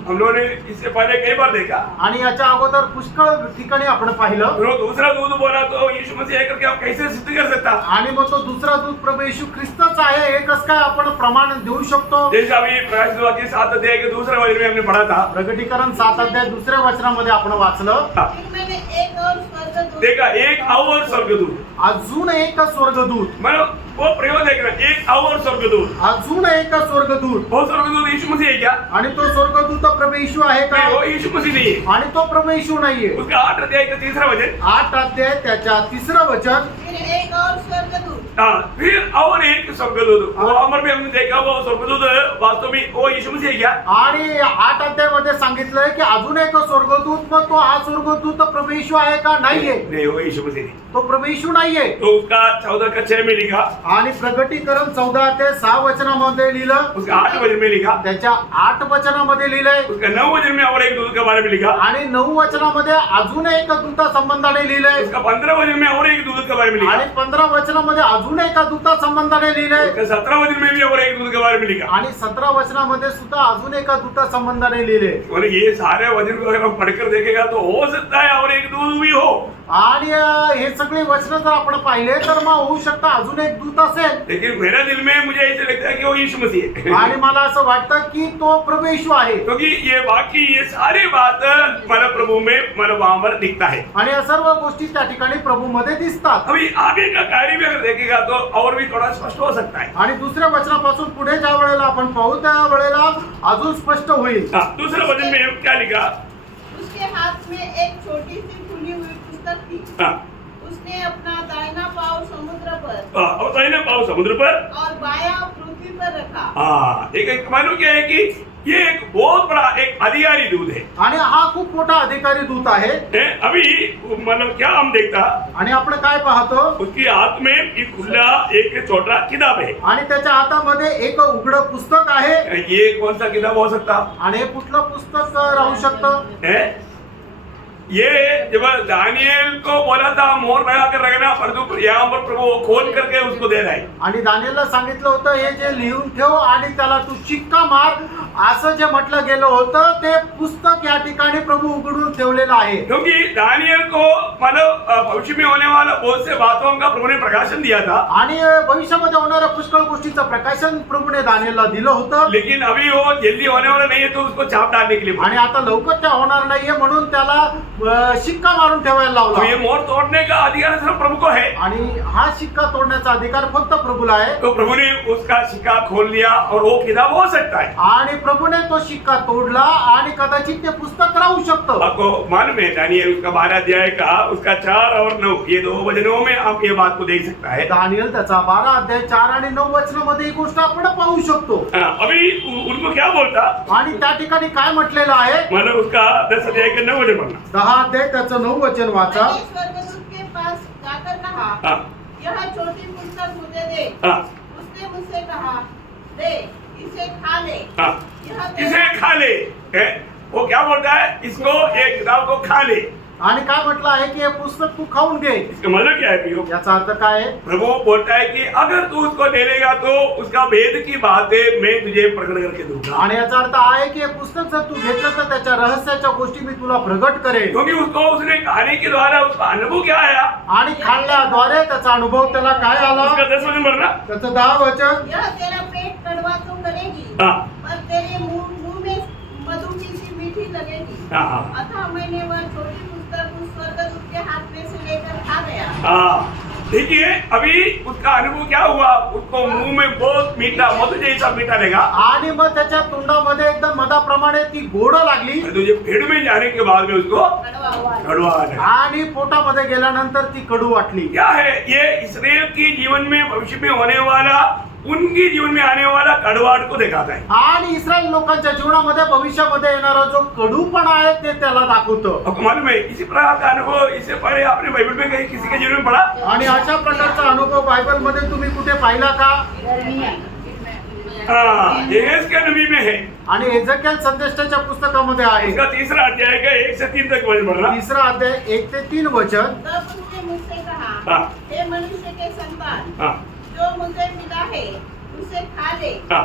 हम लोगों ने इससे पहले कई बार देखा. आणि याच्या अगोदर पुष्कळ ठिकाणी आपण पाहिलं. तो दूसरा दूध बोला तो यीशु मसीह है करके आप कैसे सिद्ध कर सकता. आणि मग तो दुसरा दूत प्रभू येशू ख्रिस्तच आहे हे कसं काय आपण प्रमाण देऊ शकतो. जैसे अभी प्रकाशित वाक्य 7 अध्याय के दूसरे वचन में हमने पढ़ा था. प्रकटीकरण 7 अध्याय दुसऱ्या वचनामध्ये आपण वाचलं. फिर मैंने एक और स्वर्गदूत देखा एक और स्वर्गदूत. अजून एक स्वर्गदूत. मतलब वो प्रयोग देखना, एक और स्वर्गदूत. अजून एक स्वर्गदूत. वो स्वर्गदूत यीशु मसीह है क्या? आणि तो स्वर्गदूत प्रभु येशू आहे का. नहीं, वो यीशु मसीह नहीं है. आणि तो प्रभु येशू नाहीये. उसका 8 अध्याय का तीसरा वचन. 8 अध्याय त्याच्या 3रं वचन. फिर एक और स्वर्गदूत हाँ, फिर और एक स्वर्गदूत. वो अमर में हमने देखा वो स्वर्गदूत वास्तव में वो यीशु मसीह है क्या? आणि 8 अध्यायामध्ये सांगितलंय की अजून एक स्वर्गदूत. मग तो हा स्वर्गदूत प्रभु येशू आहे का. नाहीये, नहीं, वो यीशु मसीह नहीं. तो प्रभु येशू नाहीये. तो उसका 14 का 6 में लिखा, आणि प्रकटीकरण 14 ते 6 वचनामध्ये लिहिलं. उसका 8 वचन में लिखा, त्याच्या 8 वचनामध्ये लिहिलंय. उसका 9 वचन में और एक दूत के बारे में लिखा, आणि 9 वचनामध्ये अजून एक दूता संबंधाने लिहिलंय. उसका 15 वचन में और एक दूत के बारे में लिखा, आणि 15 वचनामध्ये अजून एका दूता संबंधाने लिहिलंय. उसका 17 वचन में भी और एक दूत के बारे में लिखा. आणि 17 वचनामध्ये सुद्धा अजून एका दूता संबंधाने लिहिले. और ये सारे वचन को अगर हम पढ़कर देखेगा तो हो सकता है और एक दूत भी हो. आणि हे सगळे वचन जर आपण पाहिले तर मग होऊ शकतं अजून एक दूत असेल. लेकिन मेरा दिल में मुझे ऐसे लगता है कि वो यीशु मसीह है. आणि मला असं वाटतं की तो प्रभु येशू आहे. क्योंकि ये बाकी ये सारी बात हमारा प्रभु में हमारा वहां पर दिखता है. आणि या सर्व गोष्टी त्या ठिकाणी प्रभू मध्ये दिसतात. अभी आगे का कार्य भी अगर देखेगा तो और भी थोड़ा स्पष्ट हो सकता है. आणि दुसऱ्या वचनापासून पुढे ज्या वेळेला आपण पाहू त्या वेळेला अजून स्पष्ट होईल. हाँ, दूसरे वचन में क्या लिखा. उसके हाथ में एक छोटी सी खुली हुई पुस्तक थी. हाँ, उसने अपना दाहिना पाँव समुद्र पर और दाहिने पाँव समुद्र पर और बायां पृथ्वी पर रखा. हाँ, एक मालूम क्या है कि ये एक बहुत बड़ा एक अधिकारी दूत है. आणि हा खूप मोठा अधिकारी दूत आहे. अभी मतलब क्या हम देखता, आणि आपण काय पाहतो. उसके हाथ में एक खुला एक छोटा किताब है. आणि त्याच्या हातामध्ये एक उघडं पुस्तक आहे. ये कौन सा किताब हो सकता आणि हे कुठलं पुस्तक राहू शकतं. है? ये जब दानियल को बोला था मोहर लगा कर रखना, परंतु यहाँ पर प्रभु खोल करके उसको दे रहा है. आणि दानियेलला सांगितलं होतं हे जे लिहून ठेव आणि त्याला तू शिक्का मार असं जे म्हटलं गेलं होतं ते पुस्तक या ठिकाणी प्रभू उघडून ठेवलेलं आहे. क्योंकि दानियल को मतलब भविष्य में होने वाला बहुत से बातों का प्रभु ने प्रकाशन दिया था. आणि भविष्यामध्ये होणाऱ्या पुष्कळ गोष्टीचं प्रकाशन प्रभूने दानियेलला दिलं होतं. लेकिन अभी वो जल्दी होने वाला नहीं है तो उसको छाप डालने के लिए आणि आता लवकर त्या होणार नाहीये म्हणून त्याला शिक्का मारून ठेवायला तो ये लावला. मोहर तोड़ने का अधिकार सिर्फ प्रभु को है. आणि हा शिक्का तोडण्याचा अधिकार फक्त प्रभूला आहे. तो प्रभु ने उसका सिक्का खोल लिया और वो किताब हो सकता है. आणि प्रभूने तो शिक्का तोडला आणि कदाचित ते पुस्तक राहू शकतं. आपको मालूम है दानियल उसका 12 अध्याय का उसका 4 और 9 ये 2 वचनों में आप ये बात को देख सकता है. दानियल त्याचा 12 अध्याय 4 आणि 9 वचनामध्ये ही गोष्ट आपण पाहू शकतो. अभी उनको क्या बोलता, आणि त्या ठिकाणी काय म्हटलेलं आहे. मतलब उसका 10 अध्याय के 9 वचन पढ़ना. 10 अध्याय त्याचं 9 वचन वाचा. मैंने स्वर्गदूत के पास जाकर कहा, हाँ, यह छोटी पुस्तक मुझे दे. हाँ, उसने मुझसे कहा, दे, इसे खा ले. हाँ, यह इसे तेरा खा ले. वो क्या बोलता है, इसको ये किताब को खा ले. आणि काय म्हटलं आहे की हे पुस्तक तू खाऊन घे. इसका मतलब क्या है प्रियो? याचा अर्थ काय आहे. प्रभु बोलता है कि अगर तू उसको ले लेगा तो उसका भेद की बातें मैं तुझे प्रकट करके दूंगा. आणि याचा अर्थ आहे की हे पुस्तक जर तू घेतलं तर त्याच्या रहस्याच्या गोष्टी मी तुला प्रगट करेन. क्योंकि उसको उसने खाने के द्वारा उसका अनुभव क्या आया. आणि खाल्ल्याद्वारे त्याचा अनुभव त्याला काय आला. उसका 10 वचन पढ़ना. त्याचं 10 वचन. यह तेरा पेट कड़वा तो करेगी, हाँ, पर तेरे मुंह में मधु की सी मीठी लगेगी. हाँ, हाँ, अतः मैंने वह छोटी पुस्तक उस स्वर्गदूत के हाथ में से लेकर खा गया. हाँ. देखिए अभी उसका अनुभव क्या हुआ, उसको मुंह में बहुत मीठा मधु जैसा मीठा लगा. आणि मग त्याच्या तोंडामध्ये एकदम मधाप्रमाणे ती गोड लागली. तुझे पेट में जाने के बाद में उसको कड़वा हुआ. कड़वा लगा. आणि पोटामध्ये गेल्यानंतर ती कडू वाटली. क्या है ये इस्राएल के जीवन में भविष्य में होने वाला उनके जीवन में आने वाला कड़वाहट को दिखाता है। आणि इस्रायल लोकांच्या जीवनामध्ये भविष्यामध्ये येणारा जो कडूपणा आहे ते त्याला दाखवतो. आपको मालूम है इसी प्रकार का अनुभव इससे पहले आपने बाइबल में कहीं किसी के जीवन में पढ़ा? आणि अशा प्रकारचा अनुभव बायबल मध्ये तुम्ही कुठे पाहिला का? हाँ, यहेजकेल नबी में है। आणि एजेकिएल संदेशाच्या पुस्तकामध्ये आहे. इसका तीसरा अध्याय का 1 से 3 तक वचन पढ़ना। तिसरा अध्याय 1 ते 3 वचन. तब उसने मुझसे कहा, हाँ। हे मनुष्य के संतान, हाँ, जो मुझे मिला है उसे खा ले, हाँ,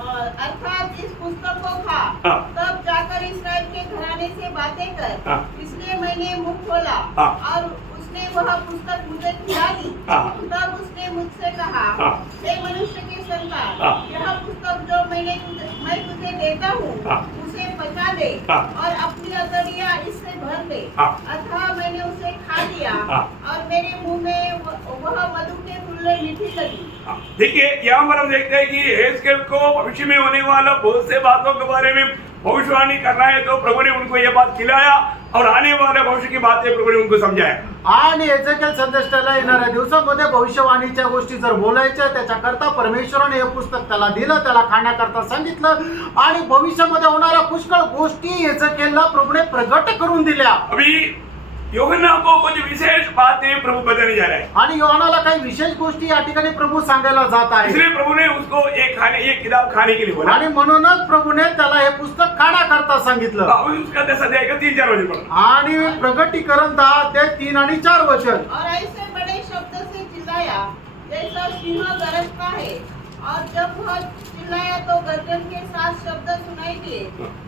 और अर्थात इस पुस्तक को खा, हाँ। तब जाकर इस्राएल के घराने से बातें कर। हाँ। इसलिए मैंने मुंह खोला हाँ। और उसने वह पुस्तक मुझे खिला दी। हाँ। तब उसने मुझसे कहा, हाँ। हे मनुष्य के संतान, हाँ। यह पुस्तक जो मैं तुझे देता हूँ हाँ। उसे पचा ले हाँ। और अपनी अतड़ियाँ इससे भर ले। हाँ। अतः मैंने उसे खा लिया हाँ। और मेरे मुंह में वह मधु के तुल्य मीठी लगी। हाँ। देखिए यहाँ पर हम देखते हैं कि यहेजकेल को भविष्य में होने वाला बहुत से बातों के बारे में भविष्यवाणी करना है, तो प्रभु ने उनको यह बात खिलाया और आने वाले भविष्य की बातें प्रभु ने उनको समझाया। आणि एजेकिएल संदेशाला येणाऱ्या दिवसामध्ये भविष्यवाणीच्या गोष्टी जर बोलायच्या त्याच्याकरता परमेश्वराने हे पुस्तक त्याला दिलं, त्याला खाण्याकरता सांगितलं आणि भविष्यामध्ये होणाऱ्या पुष्कळ गोष्टी एजेकिएलला प्रभूने प्रगट करून दिल्या. अभी यूहन्ना को कुछ विशेष बातें प्रभु बताने जा रहा है, आणि योहानाला काही विशेष गोष्टी या ठिकाणी प्रभू सांगायला जात आहे. इसलिए प्रभु ने उसको एक किताब खाने के लिए बोला। आणि म्हणूनच प्रभूने त्याला हे पुस्तक खाण्याकरता सांगितलं. अभी उसका 10 अध्याय का 3-4 वचन पढ़ा। आणि प्रगटीकरण 10 अध्याय 3 आणि 4 वचन. और ऐसे बड़े शब्द से चिल्लाया जैसा सिंह गरजता है, और जब वह चिल्लाया तो गर्जन के 7 शब्द सुनाई दिए।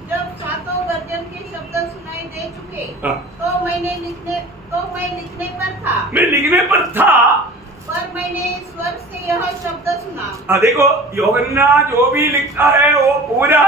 जब 7 गर्जन के शब्द सुनाई दे चुके, हाँ। तो मैं लिखने पर था, मैं लिखने पर था, पर मैंने स्वर से यह शब्द सुना। हाँ देखो यूहन्ना जो भी लिखता है वो पूरा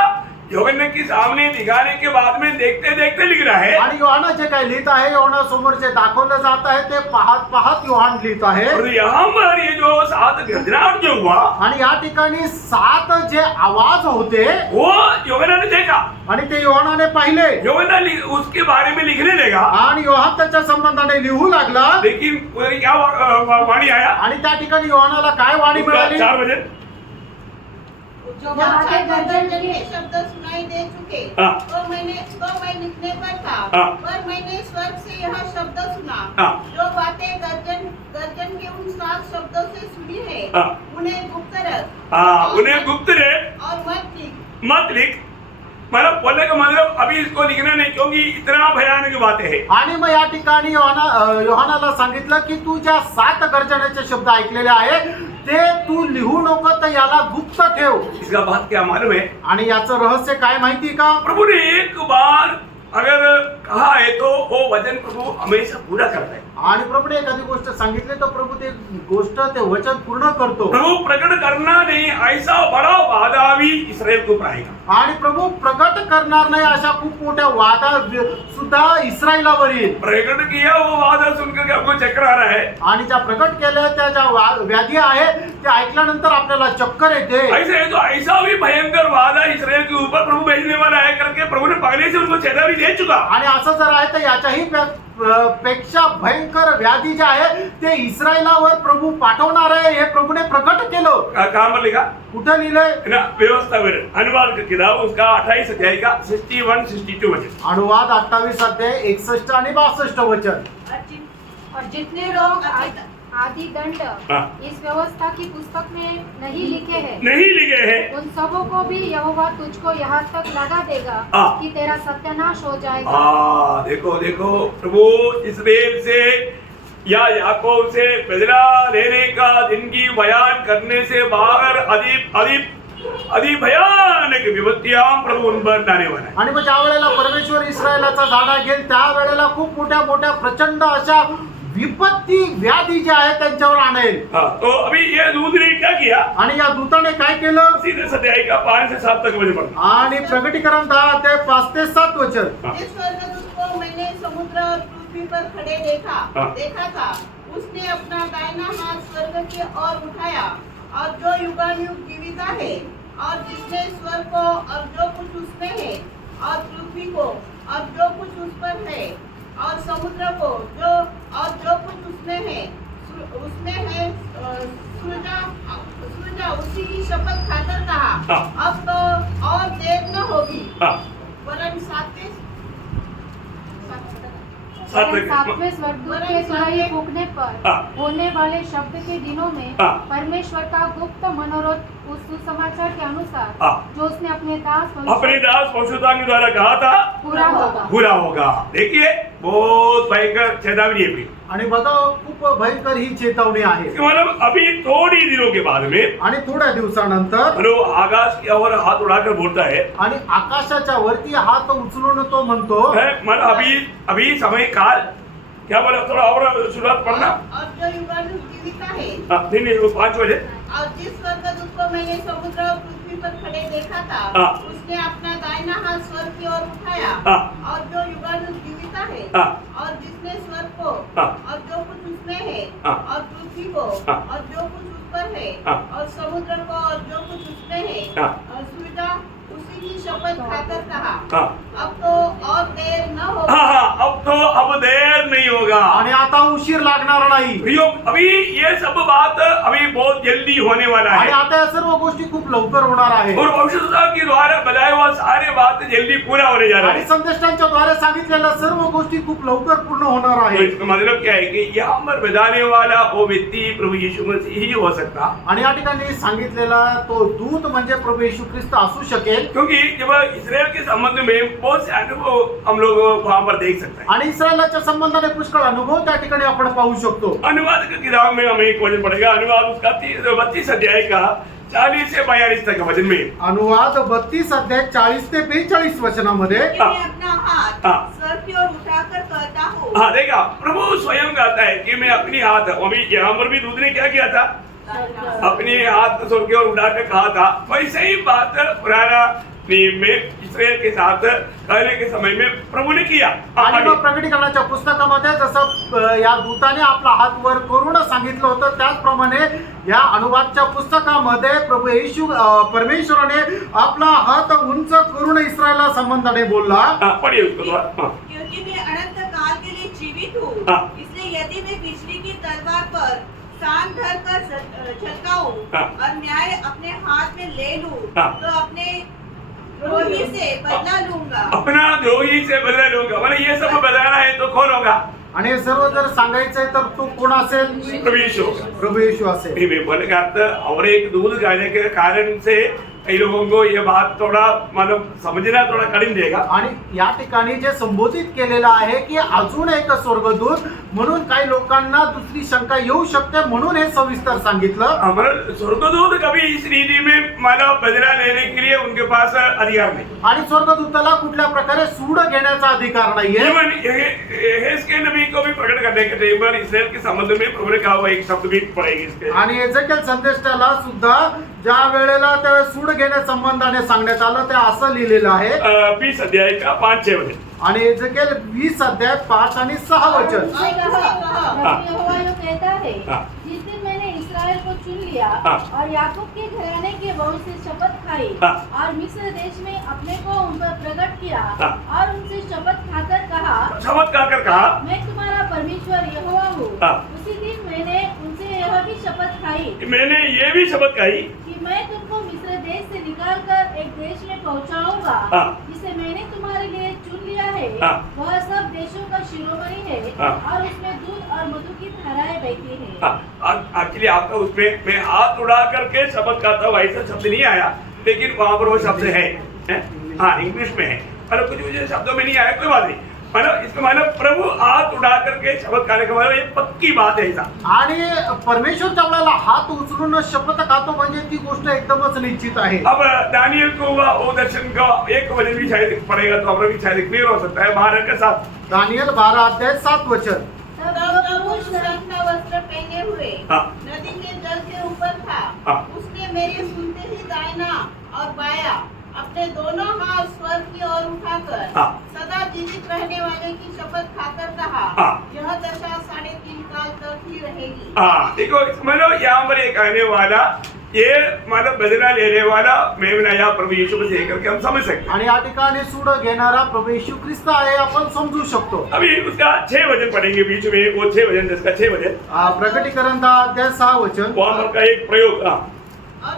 यूहन्ना के सामने दिखाने के बाद में देखते देखते लिख रहा है। आणि योहाना जे काही लिहित आहे, योहाना समोर जे दाखवलं जात आहे ते पाहत पाहत योहान लिहित आहे. और यहाँ पर ये जो 7 गर्जनाहट जो हुआ आणि या ठिकाणी 7 जे आवाज होते वो यूहन्ना ने देखा। आणि ते योहानाने पाहिले यूहन्ना उसके बारे में लिखने लगा, आणि योहान त्याच्या संबंधाने लिहू लागला. लेकिन उधर क्या वाणी आया? आणि त्या ठिकाणी योहानाला काय वाणी उसका मिळाली? 4 वचन। जो जब बातें 7 गर्जन गर्जन के के शब्द सुनाई दे चुके, हाँ। तो मैं लिखने पर था, हाँ। पर मैंने स्वर से यह शब्द सुना। हाँ। जो बातें गर्जन के उन 7 शब्दों से सुनी है, हाँ। उन्हें गुप्त रख। हाँ, उन्हें गुप्त रख, और मत लिख। मतलब बोलने का मतलब अभी इसको लिखना नहीं, क्योंकि इतना भयानक बातें हैं। आणि मग या ठिकाणी योहानाला सांगितलं की तू ज्या 7 गर्जनेचे शब्द ऐकलेले आहे ते तू लिहू नको, तर याला गुप्त ठेव. इसका बात क्या मालूम है? आणि याचं रहस्य काय माहिती का? प्रभु ने एक बार अगर कहा है तो वो वचन प्रभु हमेशा पूरा करता है। आणि प्रभूने एखादी गोष्ट सांगितली तर प्रभू ते गोष्ट ते वचन पूर्ण करतो. प्रभु प्रकट करना नहीं, ऐसा बड़ा वादा भी इसराइल को आएगा। आणि प्रभू प्रगट करणार नाही अशा खूप मोठ्या वादा सुद्धा इस्रायलावर येईल. प्रकट किया वो वादा सुनकर आपको चक्कर आ रहा है। आणि ज्या प्रकट केल्या त्या ज्या व्याधी आहे त्या ऐकल्यानंतर आपल्याला चक्कर येते. ऐसे है तो ऐसा भी भयंकर वादा इसराइल के ऊपर प्रभु भेजने वाला है करके प्रभु ने पहले से उनको चेतावनी दे चुका। आणि असं जर आहे तर याच्याही पेक्षा भयंकर व्याधी जे आहे ते इस्रायलावर प्रभू पाठवणार आहे हे प्रभूने प्रकट केलं. कहाँ पर लिखा? कुठं लिहिलंय? ना व्यवस्था अनुवाद का किताब उसका 28 अध्याय का 61-62 वचन। अनुवाद 28 अध्याय 61 आणि 62 वचन. और जितने लोग आदि दंड हाँ। इस व्यवस्था की पुस्तक में नहीं लिखे हैं, उन सबों को भी यहोवा तुझको यहाँ तक लगा देगा हाँ। कि तेरा सत्यानाश हो जाएगा। हाँ देखो प्रभु इस्राएल से या याकूब से बदला लेने का दिन की बयान करने से बाहर अधिक भयानक विपत्तियां प्रभु उन पर लाने वाला है। आणि मग ज्या वेळेला परमेश्वर इस्रायलाचा झाडा घेईल त्या वेळेला खूप मोठ्या मोठ्या प्रचंड अशा विपत्ती व्याधी जे आहे त्यांच्यावर आणेल. हाँ, तो अभी ये दूत ने क्या किया? आणि या दूताने काय केलं? सीधे अध्याय का 5 से 7 तक वचन पढ़ना। आणि प्रकटीकरण 10 अध्याय 5 ते 7 वचन. जिस स्वर्गदूत को मैंने समुद्र और पृथ्वी पर खड़े देखा था, उसने अपना दाहिना हाथ स्वर्ग की ओर उठाया, और जो युगानुयुग जीवित है, और जिसने स्वर्ग को और जो कुछ उसमें है, और पृथ्वी को और जो कुछ उस पर है, और समुद्र को जो कुछ उसमें है सृजा उसी की शपथ खाकर कहा, हाँ। अब तो और देर न होगी, हाँ, वरन सातवें सातवें स्वर्गदूत के तुरही फूंकने पर हाँ। होने वाले शब्द के दिनों में हाँ। परमेश्वर का गुप्त मनोरथ उस सुसमाचार के अनुसार हाँ। जो उसने अपने अपने दास भविष्यद्वक्ता के द्वारा कहा था पूरा होगा। पूरा होगा। देखिए बहुत भयंकर चेतावनी है भी। आणि बघा खूप भयंकर ही चेतावणी आहे इसका मतलब अभी थोड़ी दिनों के बाद में आणि थोड्या दिवसानंतर मनो आकाश की ओर हाथ उड़ाकर बोलता है, आणि आकाशाच्या वरती हात उचलून तो म्हणतो मन अभी समय काल क्या बोला, थोड़ा और शुरुआत पढ़ना। और जो युगानुयुग जीवित है, नहीं वो 5 बजे। और जिस स्वर्गदूत को मैंने समुद्र और पृथ्वी पर खड़े देखा था, हाँ। उसने अपना दाहिना हाथ स्वर्ग की ओर उठाया, हाँ। और जो युगानुयुग जीवित है, हाँ। और जिसने स्वर्ग को हाँ। और जो कुछ उसमें है, हाँ। और पृथ्वी को हाँ। और जो कुछ उस पर है, हाँ। और समुद्र को और जो कुछ उसमें है, हाँ। और सुविधा उसी की शपथ खाकर कहा, हाँ अब तो और देर न होगी। हाँ, अब देर नहीं होगा। आणि आता उशीर लागणार नाही प्रियो, अभी ये सब बात अभी बहुत जल्दी होने वाला आणि है आता या सर्व गोष्टी खूप लवकर होणार आहे और भविष्यद्वक्ता के द्वारा बताया हुआ सारे बात जल्दी पूरा होने जा रहा आणि है। संदेष्टांच्या द्वारे सांगितलेल्या सर्व गोष्टी खूप लवकर पूर्ण होणार तो आहे इसका मतलब क्या है कि यहाँ पर बताने वाला वो व्यक्ति प्रभु यीशु मसीह ही हो सकता, आणि या ठिकाणी सांगितलेला तो दूत म्हणजे प्रभू येशू ख्रिस्त असू शकेल क्योंकि जब इसराइल के संबंध में बहुत से अनुभव हम लोग वहाँ पर देख सकते हैं। आणि इस्रायलाच्या संबंधाने पुष्कळ अनुभव त्या ठिकाणी आपण पाहू शकतो अनुवाद की किताब में हमें एक वचन पड़ेगा, अनुवाद उसका 32 अध्याय का 40 से 42 तक का वचन में। अनुवाद 32 अध्याय 40 ते 42 वचनामध्ये कि मैं अपना हाथ हाँ। स्वर्ग की ओर उठाकर कहता हूँ, हाँ देखा, प्रभु स्वयं कहता है कि मैं अपनी हाथ, अभी यहाँ पर भी दूध ने क्या किया था, अपने हाथ स्वर्ग की ओर उठाकर कहा था। वैसे ही बात पुराना नियम में इस्राएल के साथ कहने के समय में प्रभु ने किया। आणि मग प्रकटीकरणाच्या पुस्तकामध्ये जसं या दूताने आपला हात वर करून सांगितलं होतं त्याचप्रमाणे या अनुवादच्या पुस्तकामध्ये प्रभू येशू परमेश्वराने आपला हात उंच करून इस्रायला संबंधाने बोलला। पढ़िए उसको थोड़ा। क्योंकि मैं अनंत काल के लिए जीवित हूँ, हाँ। इसलिए यदि मैं बिजली की तलवार पर सान धर कर झलकाऊं हाँ। और न्याय अपने हाथ में ले लूं, हाँ। तो अपने द्रोही से बदला लूंगा। अपना द्रोही से बदला लूंगा, मतलब ये सब बदलाना है तो कौन होगा? आणि हे सर्व जर सांगायचंय तर तो कोण असेल? प्रभु यीशु होगा। प्रभू येशू असेल। मैं बोले का अर्थ और एक दूध गाने के कारण से कई लोगों को ये बात थोड़ा मतलब समझना थोड़ा कठिन देगा। आणि या ठिकाणी जे संबोधित केलेलं आहे की अजून एक स्वर्गदूत म्हणून काही लोकांना दुसरी शंका येऊ शकते म्हणून हे सविस्तर सांगितलं। हमारे स्वर्गदूत कभी इस रीति में मानव बदला लेने के लिए उनके पास अधिकार नहीं। आणि स्वर्गदूताला कुठल्या प्रकारे सूड घेण्याचा अधिकार नाहीये। इवन के नबी को भी प्रकट करने के टाइम पर इसराइल के संबंध में प्रभु ने कहा हुआ एक शब्द भी पड़ेगी इसके। आणि एजेकियल संदेष्टाला सुद्धा ज्या वेळेला त्या सूड घेण्या संबंधाने सांगण्यात आलं ते असं लिहिलेलं आहे 20 अध्याय का 5-6 वचन। आणि एजेकियल 20 अध्याय 5 आणि 6 वचन। उसने कहा, प्रभु यहोवा यूं कहता है, हाँ। जिस दिन मैंने इस्राएल को चुन लिया हाँ। और याकूब के घराने के बहु से शपथ खाई हाँ। और मिस्र देश में अपने को उन पर प्रकट किया हाँ। और उनसे शपथ खाकर कहा, शपथ खाकर कहा, मैं तुम्हारा परमेश्वर यहोवा हूँ। हाँ। उसी दिन मैंने उनसे यह भी शपथ खाई मैंने ये भी शपथ खाई कि मैं तुमको मिस्र देश से निकालकर एक देश में पहुंचाऊंगा हाँ। जिसे मैंने तुम्हारे लिए चुन लिया है। हाँ। वह सब देशों का शिरोमणि है हाँ। और उसमें दूध और मधु की धाराएं बहती हैं। एक्चुअली आपका उसमें मैं हाथ उड़ा करके शपथ खाता हूँ ऐसा शब्द नहीं आया, लेकिन वहां पर वो शब्द है? हाँ इंग्लिश में है, मतलब कुछ मुझे शब्दों में नहीं आया, कोई बात नहीं। मतलब इसका मतलब प्रभु हाथ उड़ा करके शपथ खाने का मतलब ये पक्की बात है ऐसा। आणि परमेश्वरच्या वेळेला हात उचलून शपथ खातो म्हणजे ती गोष्ट एकदमच निश्चित आहे। अब दानियल को वो दर्शन का एक वचन भी शायद पड़ेगा तो हमारा भी शायद क्लियर हो सकता है। 12 के साथ दानियल 12 अध्याय 7 वचन। तब जो पुरुष रत्न वस्त्र पहने हुए हाँ। नदी के जल के ऊपर था, हाँ। उसने मेरे सुनते ही दाहिना और बाया अपने दोनों हाथ स्वर्ग की ओर उठाकर हाँ। सदा जीवित रहने वाले की शपथ खाकर कहा, हाँ। यह दशा 3.5 काल तक ही रहेगी। हाँ देखो मतलब यहाँ पर एक कहने वाला ये मतलब बदला लेने वाला मेमना या प्रभु यीशु मसीह करके हम समझ सकते हैं। आणि या ठिकाणी सूड घेणारा प्रभू येशू ख्रिस्त आहे आपण समजू शकतो। अभी उसका 6 वचन पढ़ेंगे बीच में, वो 6 वचन जिसका 6 वचन प्रकटीकरण 10 अध्याय 6 वचन। वहां पर का एक प्रयोग। हाँ। और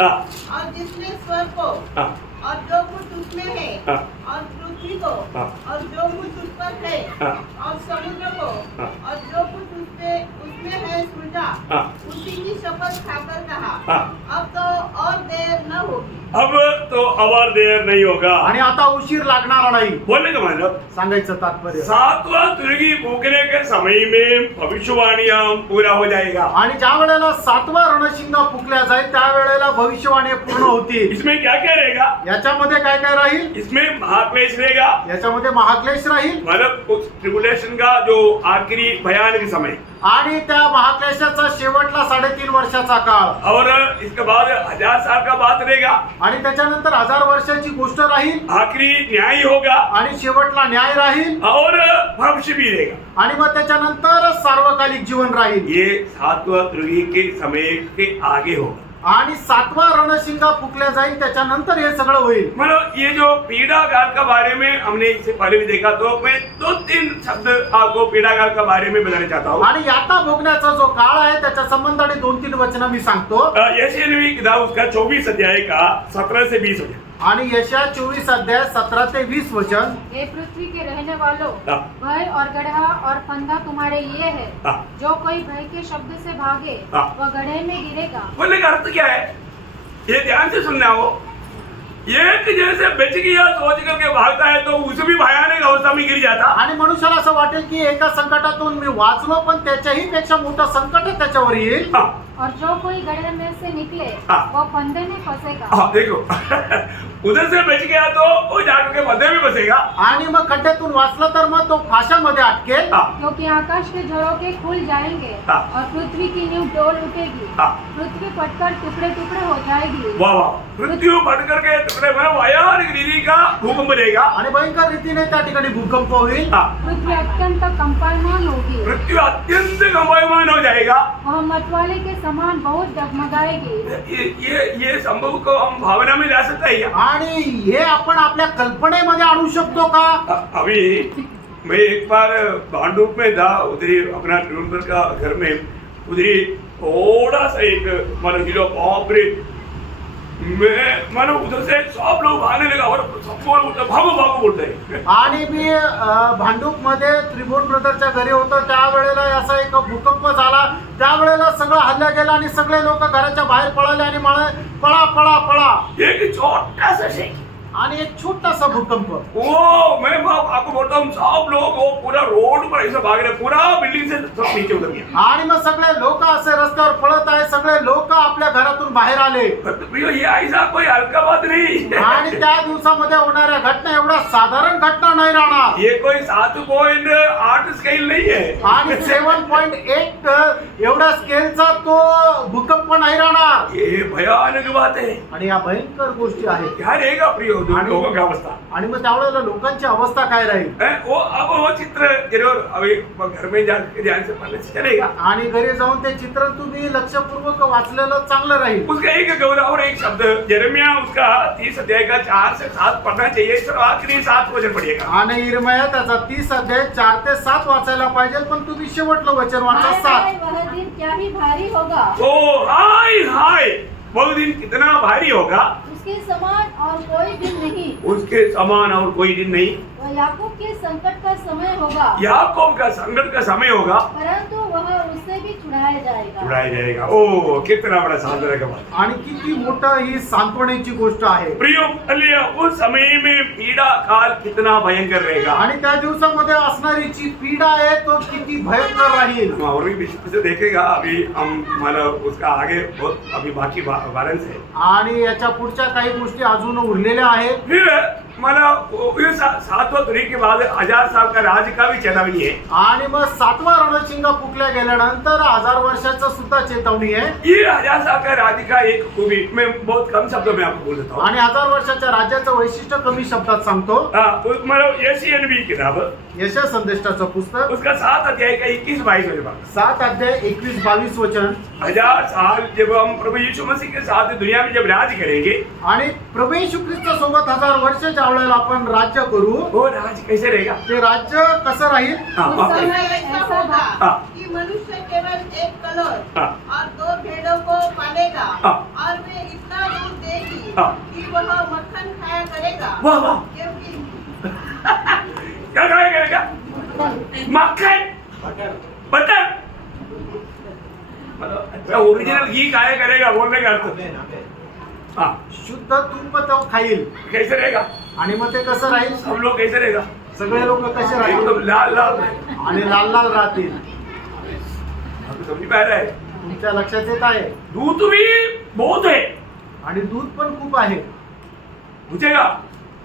हाँ। और जिसने स्वर्ग को हाँ। और जो कुछ उसमें है हाँ। और पृथ्वी को हाँ। और जो कुछ उस पर है हाँ। और समुद्र को हाँ। और जो कुछ उसमें है सृजा हाँ। उसी की शपथ खाकर कहा हाँ। अब तो और देर न होगी। अब तो और देर नहीं होगा। आणि आता उशीर लागणार नाही, बोलने का मतलब सांगायचं तात्पर्य. सातवां तुर्गी फूकने के समय में भविष्यवाणियां पूरा हो जाएगा। आणि ज्या वेळेला 7वा रणशिंगा फुकल्या जाईल त्यावेळेला भविष्यवाणी पूर्ण होतील. इसमें क्या क्या रहेगा? याच्यामध्ये काय काय राहील? इसमें महाक्लेश रहेगा, याच्यामध्ये महाक्लेश राहील मतलब उस ट्रिबुलेशन का जो आखिरी भयानक समय, आणि त्या महाक्लेशाचा शेवटला 3.5 वर्षाचा काळ, और इसके बाद 1000 साल का बात रहेगा, आणि त्याच्यानंतर 1000 वर्षाची गोष्ट राहील, आखिरी न्याय होगा, आणि शेवटला न्याय राहील, और भविष्य भी रहेगा। आणि मग त्याच्यानंतर सार्वकालिक जीवन राहील. ये सातवां तुर्गी के समय के आगे होगा। आणि 7वा रणशिंगा फुकल्या जाईल त्याच्यानंतर हे सगळं होईल. मतलब ये जो पीड़ा काल का बारे में हमने इससे पहले भी देखा, तो मैं 2-3 शब्द आपको पीड़ा काल का बारे में बताना चाहता हूँ। आणि याता भोगण्याचा जो काळ आहे त्याच्या संबंधाने 2-3 वचनं मी सांगतो. यशायाह नबी किताब उसका 24 अध्याय का 17 से 20 वचन। आणि यशा 24 अध्याय 17 ते 20 वचन. हे पृथ्वी के रहने वालों, हाँ। भय और गड्ढा और फंदा तुम्हारे लिए है। हाँ। जो कोई भय के शब्द से भागे हाँ। वह गड्ढे में गिरेगा। बोलने का अर्थ क्या है? ये ध्यान से सुनना हो। एक जैसे बच गया सोच करके भागता है तो उसे भी भयानक अवस्था में गिर जाता। आणि मनुष्याला असं वाटेल की एका संकटातून मी वाचलो, पण त्याच्याही पेक्षा मोठं संकट त्याच्यावर येईल. हाँ। और जो कोई गड्ढे में से निकले हाँ। वह फंदे में फंसेगा। हाँ, देखो उधर से बच गया तो वो जाकर के मध्य में बसेगा। आणि मग खड्ड्यातून वाचलं तर मग तो फाशामध्ये अटकेल. हाँ। क्योंकि आकाश के झरोखे खुल जाएंगे हाँ। और पृथ्वी की नींव डोल उठेगी। हाँ। पृथ्वी फटकर टुकड़े टुकड़े हो जाएगी। वाह वाह, मृत्यु फट करके टुकड़े में भयानक रीति का भूकंप देगा। आणि भयंकर रीतीने त्या ठिकाणी भूकंप होईल. हाँ। पृथ्वी अत्यंत कंपायमान होगी। मृत्यु अत्यंत कंपायमान हो जाएगा। वह मतवाले के समान बहुत डगमगाएगी। ये संभव को हम भावना में ला सकते हैं क्या? आणि हे आपण आपल्या कल्पनेमध्ये आणू शकतो का? अभी मैं एक बार भांडुप में था, उधरी अपना ट्रिब्यूनल का घर में, उधरी थोड़ा सा एक मानो किलो बाप रे, मैं मानो उधर से सब लोग आने लगा और सबको भागो भागो बोलते हैं। आणि मी भांडूप मध्ये त्रिभुवन ब्रदरच्या घरी होतो त्यावेळेला असा एक भूकंप झाला. त्यावेळेला सगळं हल्ला गेला आणि सगळे लोक घराच्या बाहेर पळाले आणि म्हणाले पळा पळा पळा. एक छोटा सा शेक, आणि एक छोटासा भूकंप. वो मैं आपको बोलता हूँ, सब लोग वो पूरा रोड पर ऐसे भाग रहे, पूरा बिल्डिंग से सब नीचे उतर गया। आणि मग सगळे लोक असे रस्त्यावर पळत आहे, सगळे लोक आपल्या घरातून बाहेर आले. प्रियो, ये ऐसा कोई हल्का बात नहीं। आणि त्या दिवसामध्ये होणाऱ्या घटना एवढ्या साधारण घटना नाही राहणार. ये कोई 7.8 स्केल नहीं है। आणि 7.8 एवढ्या स्केलचा तो भूकंप नाही राहणार. ये भयानक बात है। आणि या भयंकर गोष्टी आहेत. क्या रहेगा प्रियो लोगों की अवस्था? आणि मग त्यावेळेला लोकांची अवस्था काय राहील? वो अब वो चित्र जरूर अभी घर में जाकर ध्यान से पढ़ने से चलेगा। आणि घरी जाऊन ते चित्र तुम्ही लक्षपूर्वक वाचलेलं चांगलं राहील. उसका एक गौरव और एक शब्द यिर्मयाह उसका 30 अध्याय का 4 से 7 पढ़ना चाहिए, सर आखिरी 7 वचन पढ़िएगा। आणि इर्मया त्याचा 30 अध्याय 4 ते 7 वाचायला पाहिजे, पण तुम्ही शेवटलं वचन वाचा 7. वह दिन क्या ही भारी होगा, ओ हाय हाय, वो दिन कितना भारी होगा, उसके समान और कोई दिन नहीं। उसके समान और कोई दिन नहीं। वह याकूब के संकट का समय होगा, याकूब का संकट का समय होगा, परंतु वह उससे भी छुड़ाया जाएगा। छुड़ाया जाएगा। ओ कितना बड़ा सांत्वना का बात। आणि किती मोठं ही सांत्वनेची गोष्ट आहे. प्रियो अलिया, उस समय में पीड़ा काल कितना भयंकर रहेगा। आणि त्या दिवसामध्ये असणारी जी पीडा आहे तो किती भयंकर राहील. हम और भी विषय से देखेगा, अभी हम मतलब उसका आगे बहुत अभी बाकी बैलेंस है। आणि याच्या पुढच्या काही गोष्टी अजून उरलेल्या आहेत. फिर मतलब 7वां तुरी के बाद 1000 साल का राज का भी चेतावनी है। आणि मग 7वा रणशिंगा फुकल्या गेल्यानंतर 1000 वर्षाचं सुद्धा चेतावणी आहे. ये 1000 साल का राज्य का एक खूबी मैं बहुत कम शब्दों में आपको बोल देता हूँ। आणि 1000 वर्षाच्या राज्याचं वैशिष्ट्य कमी शब्दात सांगतो. मतलब यशायाह नबी की किताब, यशया संदेष्टाचं पुस्तक उसका 7 अध्याय का 21-22 वचन। 7 अध्याय 21-22 वचन. 1000 साल जब हम प्रभु यीशु मसीह के साथ दुनिया में जब राज करेंगे, आणि प्रभू येशू ख्रिस्त सोबत 1000 वर्ष ज्या वेळेला आपण राज्य करू, वो राज कैसे रहेगा? ते राज्य कसं राहील? हाँ, उस समय ऐसा होगा हाँ। कि मनुष्य केवल एक कलोर हाँ। और 2 भेड़ों को पालेगा हाँ। और वे इतना दूध देगी हाँ। कि वह मक्खन खाया करेगा, वाह वाह, क्योंकि क्या खाया करेगा? मक्खन, बटर, मतलब अच्छा ओरिजिनल घी खाया करेगा बोलने का अर्थ। हाँ, शुद्ध तूप तो खाईल कैसे रहेगा? आणि मग ते कसं राहील? सब लोग कैसे रहेगा? सगळे लोक कसे राहील? एकदम लाल लाल। आणि लाल लाल राहतील. आपको समझ में आ रहा है? तुमच्या लक्षात येत आहे? दूध भी बहुत है, आणि दूध पण खूप आहे. पूछेगा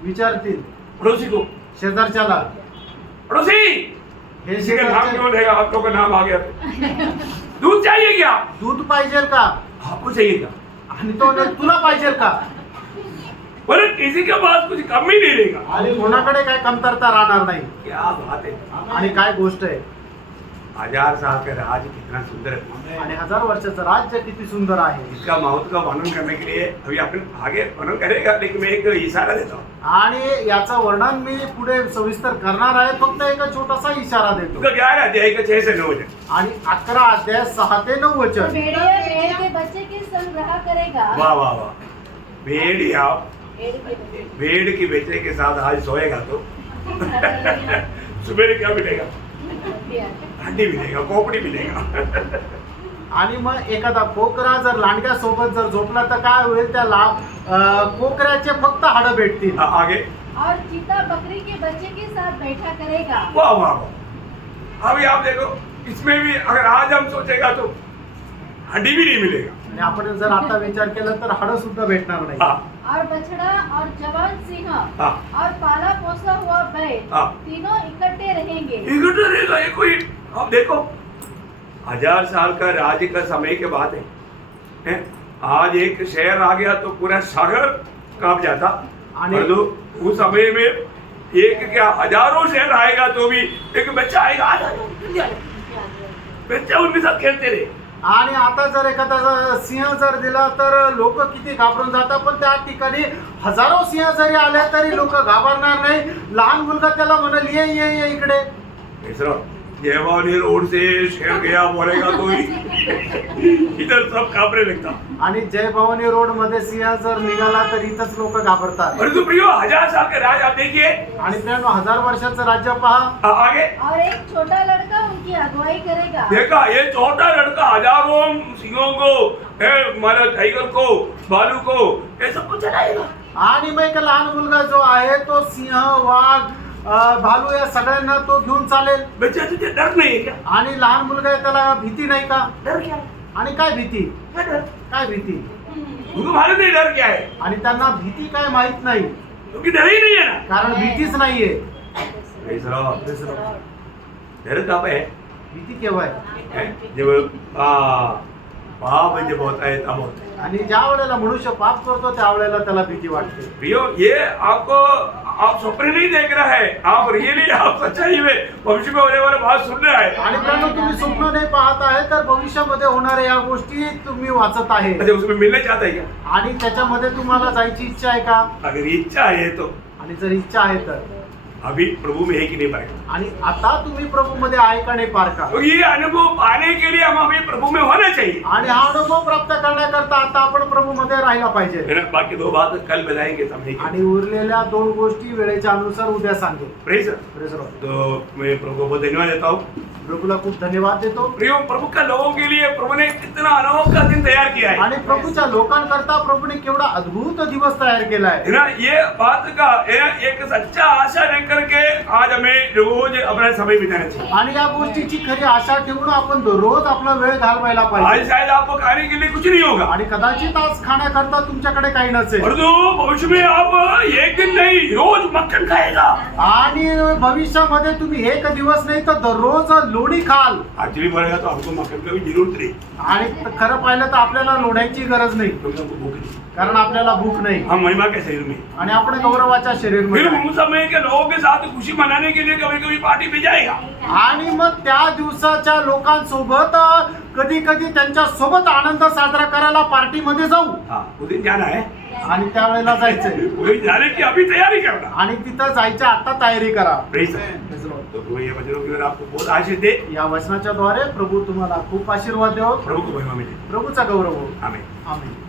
विचारतील पड़ोसी को, शेजारच्याला, पड़ोसी हे किसी का नाम शेजारचे क्यों लेगा? आप लोग का नाम आ गया तो। दूध चाहिए क्या? दूध पाहिजे का? आपको चाहिए क्या? आणि तो तुला पाहिजे का? बोले किसी के पास कुछ कम ही नहीं रहेगा। आणि कोणाकडे काय कमतरता राहणार नाही. क्या बात है। आणि काय गोष्ट आहे. 1000 साल का राज कितना सुंदर है। आणि 1000 वर्षाचं राज्य किती सुंदर आहे. इसका महत्व का वर्णन करने के लिए अभी अपन आगे वर्णन करेगा, लेकिन मैं एक इशारा देता हूँ। आणि याचं वर्णन मी पुढे सविस्तर करणार आहे. फक्त एक छोटासा इशारा देतो. उसका 11 अध्याय का 6 से 9 वचन। आणि 11 अध्याय 6 ते 9 वचन. भेड़िया भेड़ के बच्चे के संग रहा करेगा। वाह वाह वाह। भेड़िया भेड़ के बच्चे। भेड़ की बेटे के साथ आज सोएगा तो सुबह क्या मिलेगा? हड्डी मिलेगा, खोपड़ी मिलेगा। आणि मग एखादा कोकरा जर लांडग्या सोबत जर झोपला तर काय होईल? त्याला कोकऱ्याचे फक्त हाडं भेटतील. आगे और चीता बकरी के बच्चे के साथ बैठा करेगा। वाह वाह वाह। अभी आप देखो, इसमें भी अगर आज हम सोचेगा तो हड्डी भी नहीं मिलेगा। आणि आपण जर आता विचार केला तर हाडं सुद्धा भेटणार नाही. हाँ, और बछड़ा और जवान सिंह हाँ। और पाला पोसा हुआ बैल हाँ। तीनों इकट्ठे रहेंगे। इकट्ठा रहेगा ये कोई। अब देखो 1000 साल का राज्य का समय के बाद है? आज एक शहर आ गया तो पूरा शहर कांप जाता। आणि- और तो उस समय में एक क्या हजारों शहर आएगा तो भी एक बच्चा आएगा, आ जाओ, बच्चा उनके साथ खेलते रहे। आणि आता जर एखादा सिंह जर दिला तर लोक किती घाबरून जातात. पण त्या ठिकाणी हजारो सिंह जरी आले तरी लोक घाबरणार नाही. लहान मुलगा त्याला म्हणाल ये ये ये इकडे. जयवानी रोड से शहर गया बोलेगा तो ही इधर सब कांपने लगता। आणि जय भवानी रोड मध्ये सिंह जर निघाला तर इथंच लोक घाबरतात. परंतु प्रियो 1000 साल का राज आप देखिए। आणि त्यानं 1000 वर्षाचं राज्य पहा. आगे और एक छोटा लड़का उनकी अगुवाई करेगा। देखा, ये छोटा लड़का हजारों सिंहों को, माना टाइगर को, भालू को, ये सबको चलाएगा। आणि मग एक लहान मुलगा जो आहे तो सिंह, वाघ, भालू या सगळ्यांना तो घेऊन चालेल. बच्चा तुझे डर नहीं है क्या? आणि लहान मुलगा आहे त्याला भीती नाही का? डर क्या है? आणि काय भीती? क्या डर? काय भीती? उनको मालूम नहीं डर क्या है, आणि त्यांना भीती काय माहित नाही. क्योंकि डर ही नहीं है ना। कारण भीतीच नाहीये. डर कब है? भीती केव्हा आहे? जब पाप जब होता है तब होता है। आणि ज्या वेळेला मनुष्य पाप करतो त्या वेळेला त्याला भीती वाटते. प्रियो, ये आपको आप स्वप्न नहीं देख रहा है, आप रियली आप सच्चाई में भविष्य में होने वाला बात सुन रहा है। आणि मित्रांनो, तुम्ही स्वप्न नाही पाहत आहे तर भविष्यामध्ये होणाऱ्या या गोष्टी तुम्ही वाचत आहे. अच्छा, उसमें मिलना चाहता है क्या? आणि त्याच्यामध्ये तुम्हाला जायची इच्छा आहे का? अगर इच्छा है तो आणि जर इच्छा आहे तर अभी प्रभु में है कि नहीं पाएगा? आणि आता तुम्ही प्रभू मध्ये आहे का नाही पार का? तो ये अनुभव पाने के लिए हम हमें प्रभु में होना चाहिए। आणि हा अनुभव प्राप्त करण्याकरता आता आपण प्रभू मध्ये राहायला पाहिजे. है ना? बाकी 2 बात कल बताएंगे समय की। आणि उरलेल्या 2 गोष्टी वेळेच्या अनुसार उद्या सांगेल. प्रेज। Praise Lord. तो मैं प्रभु को बहुत धन्यवाद देता हूँ। प्रभूला खूप धन्यवाद देतो. प्रियो, प्रभु का लोगों के लिए प्रभु ने कितना अनोखा दिन तैयार किया है। आणि प्रभूच्या लोकांकरता प्रभूने केवढा अद्भुत दिवस तयार केलाय. है ना? ये बात का एक सच्चा आशा लेकर के आज हमें रोज अपना समय बिताना चाहिए। आणि या गोष्टीची खरी आशा ठेवून आपण दररोज आपला वेळ घालवायला आज पाहिजे. शायद आपको खाने के लिए कुछ नहीं होगा, आणि कदाचित आज खाण्याकरता तुमच्याकडे काही नसेल. और तो भविष्य में आप एक दिन नहीं रोज मक्खन खाएगा। आणि भविष्यामध्ये तुम्ही एक दिवस नाही तर दररोज लोणी खाल. एक्चुअली बोलेगा तो हमको मक्खन की भी जरूरत नहीं, आणि खरं पाहिलं तर आपल्याला लोण्याची गरज नाही, क्योंकि हमको भूख नहीं। कारण आपल्याला भूक नाही. हम महिमा के शरीर में, आणि आपण गौरवाच्या फिर शरीरमध्ये आहे. उस समय के लोगों के साथ खुशी मनाने के लिए कभी कभी पार्टी में जाएगा। आणि मग त्या दिवसाच्या लोकांसोबत कधी कधी त्यांच्या सोबत आनंद साजरा करायला पार्टीमध्ये जाऊ. हाँ, उस दिन जाना है। आणि त्यावेळेला जायचंय वही जाने की अभी तैयारी करना। आणि तिथं जायच्या आता तयारी करा. Praise the Lord. Praise the Lord. तो प्रभु ये वचनों की ओर आपको बहुत आशीष दे, या वचनाच्या द्वारे प्रभु तुम्हाला खूप आशीर्वाद देव. प्रभु को महिमा मिले। प्रभूचा गौरव हो. आमीन। आमेन.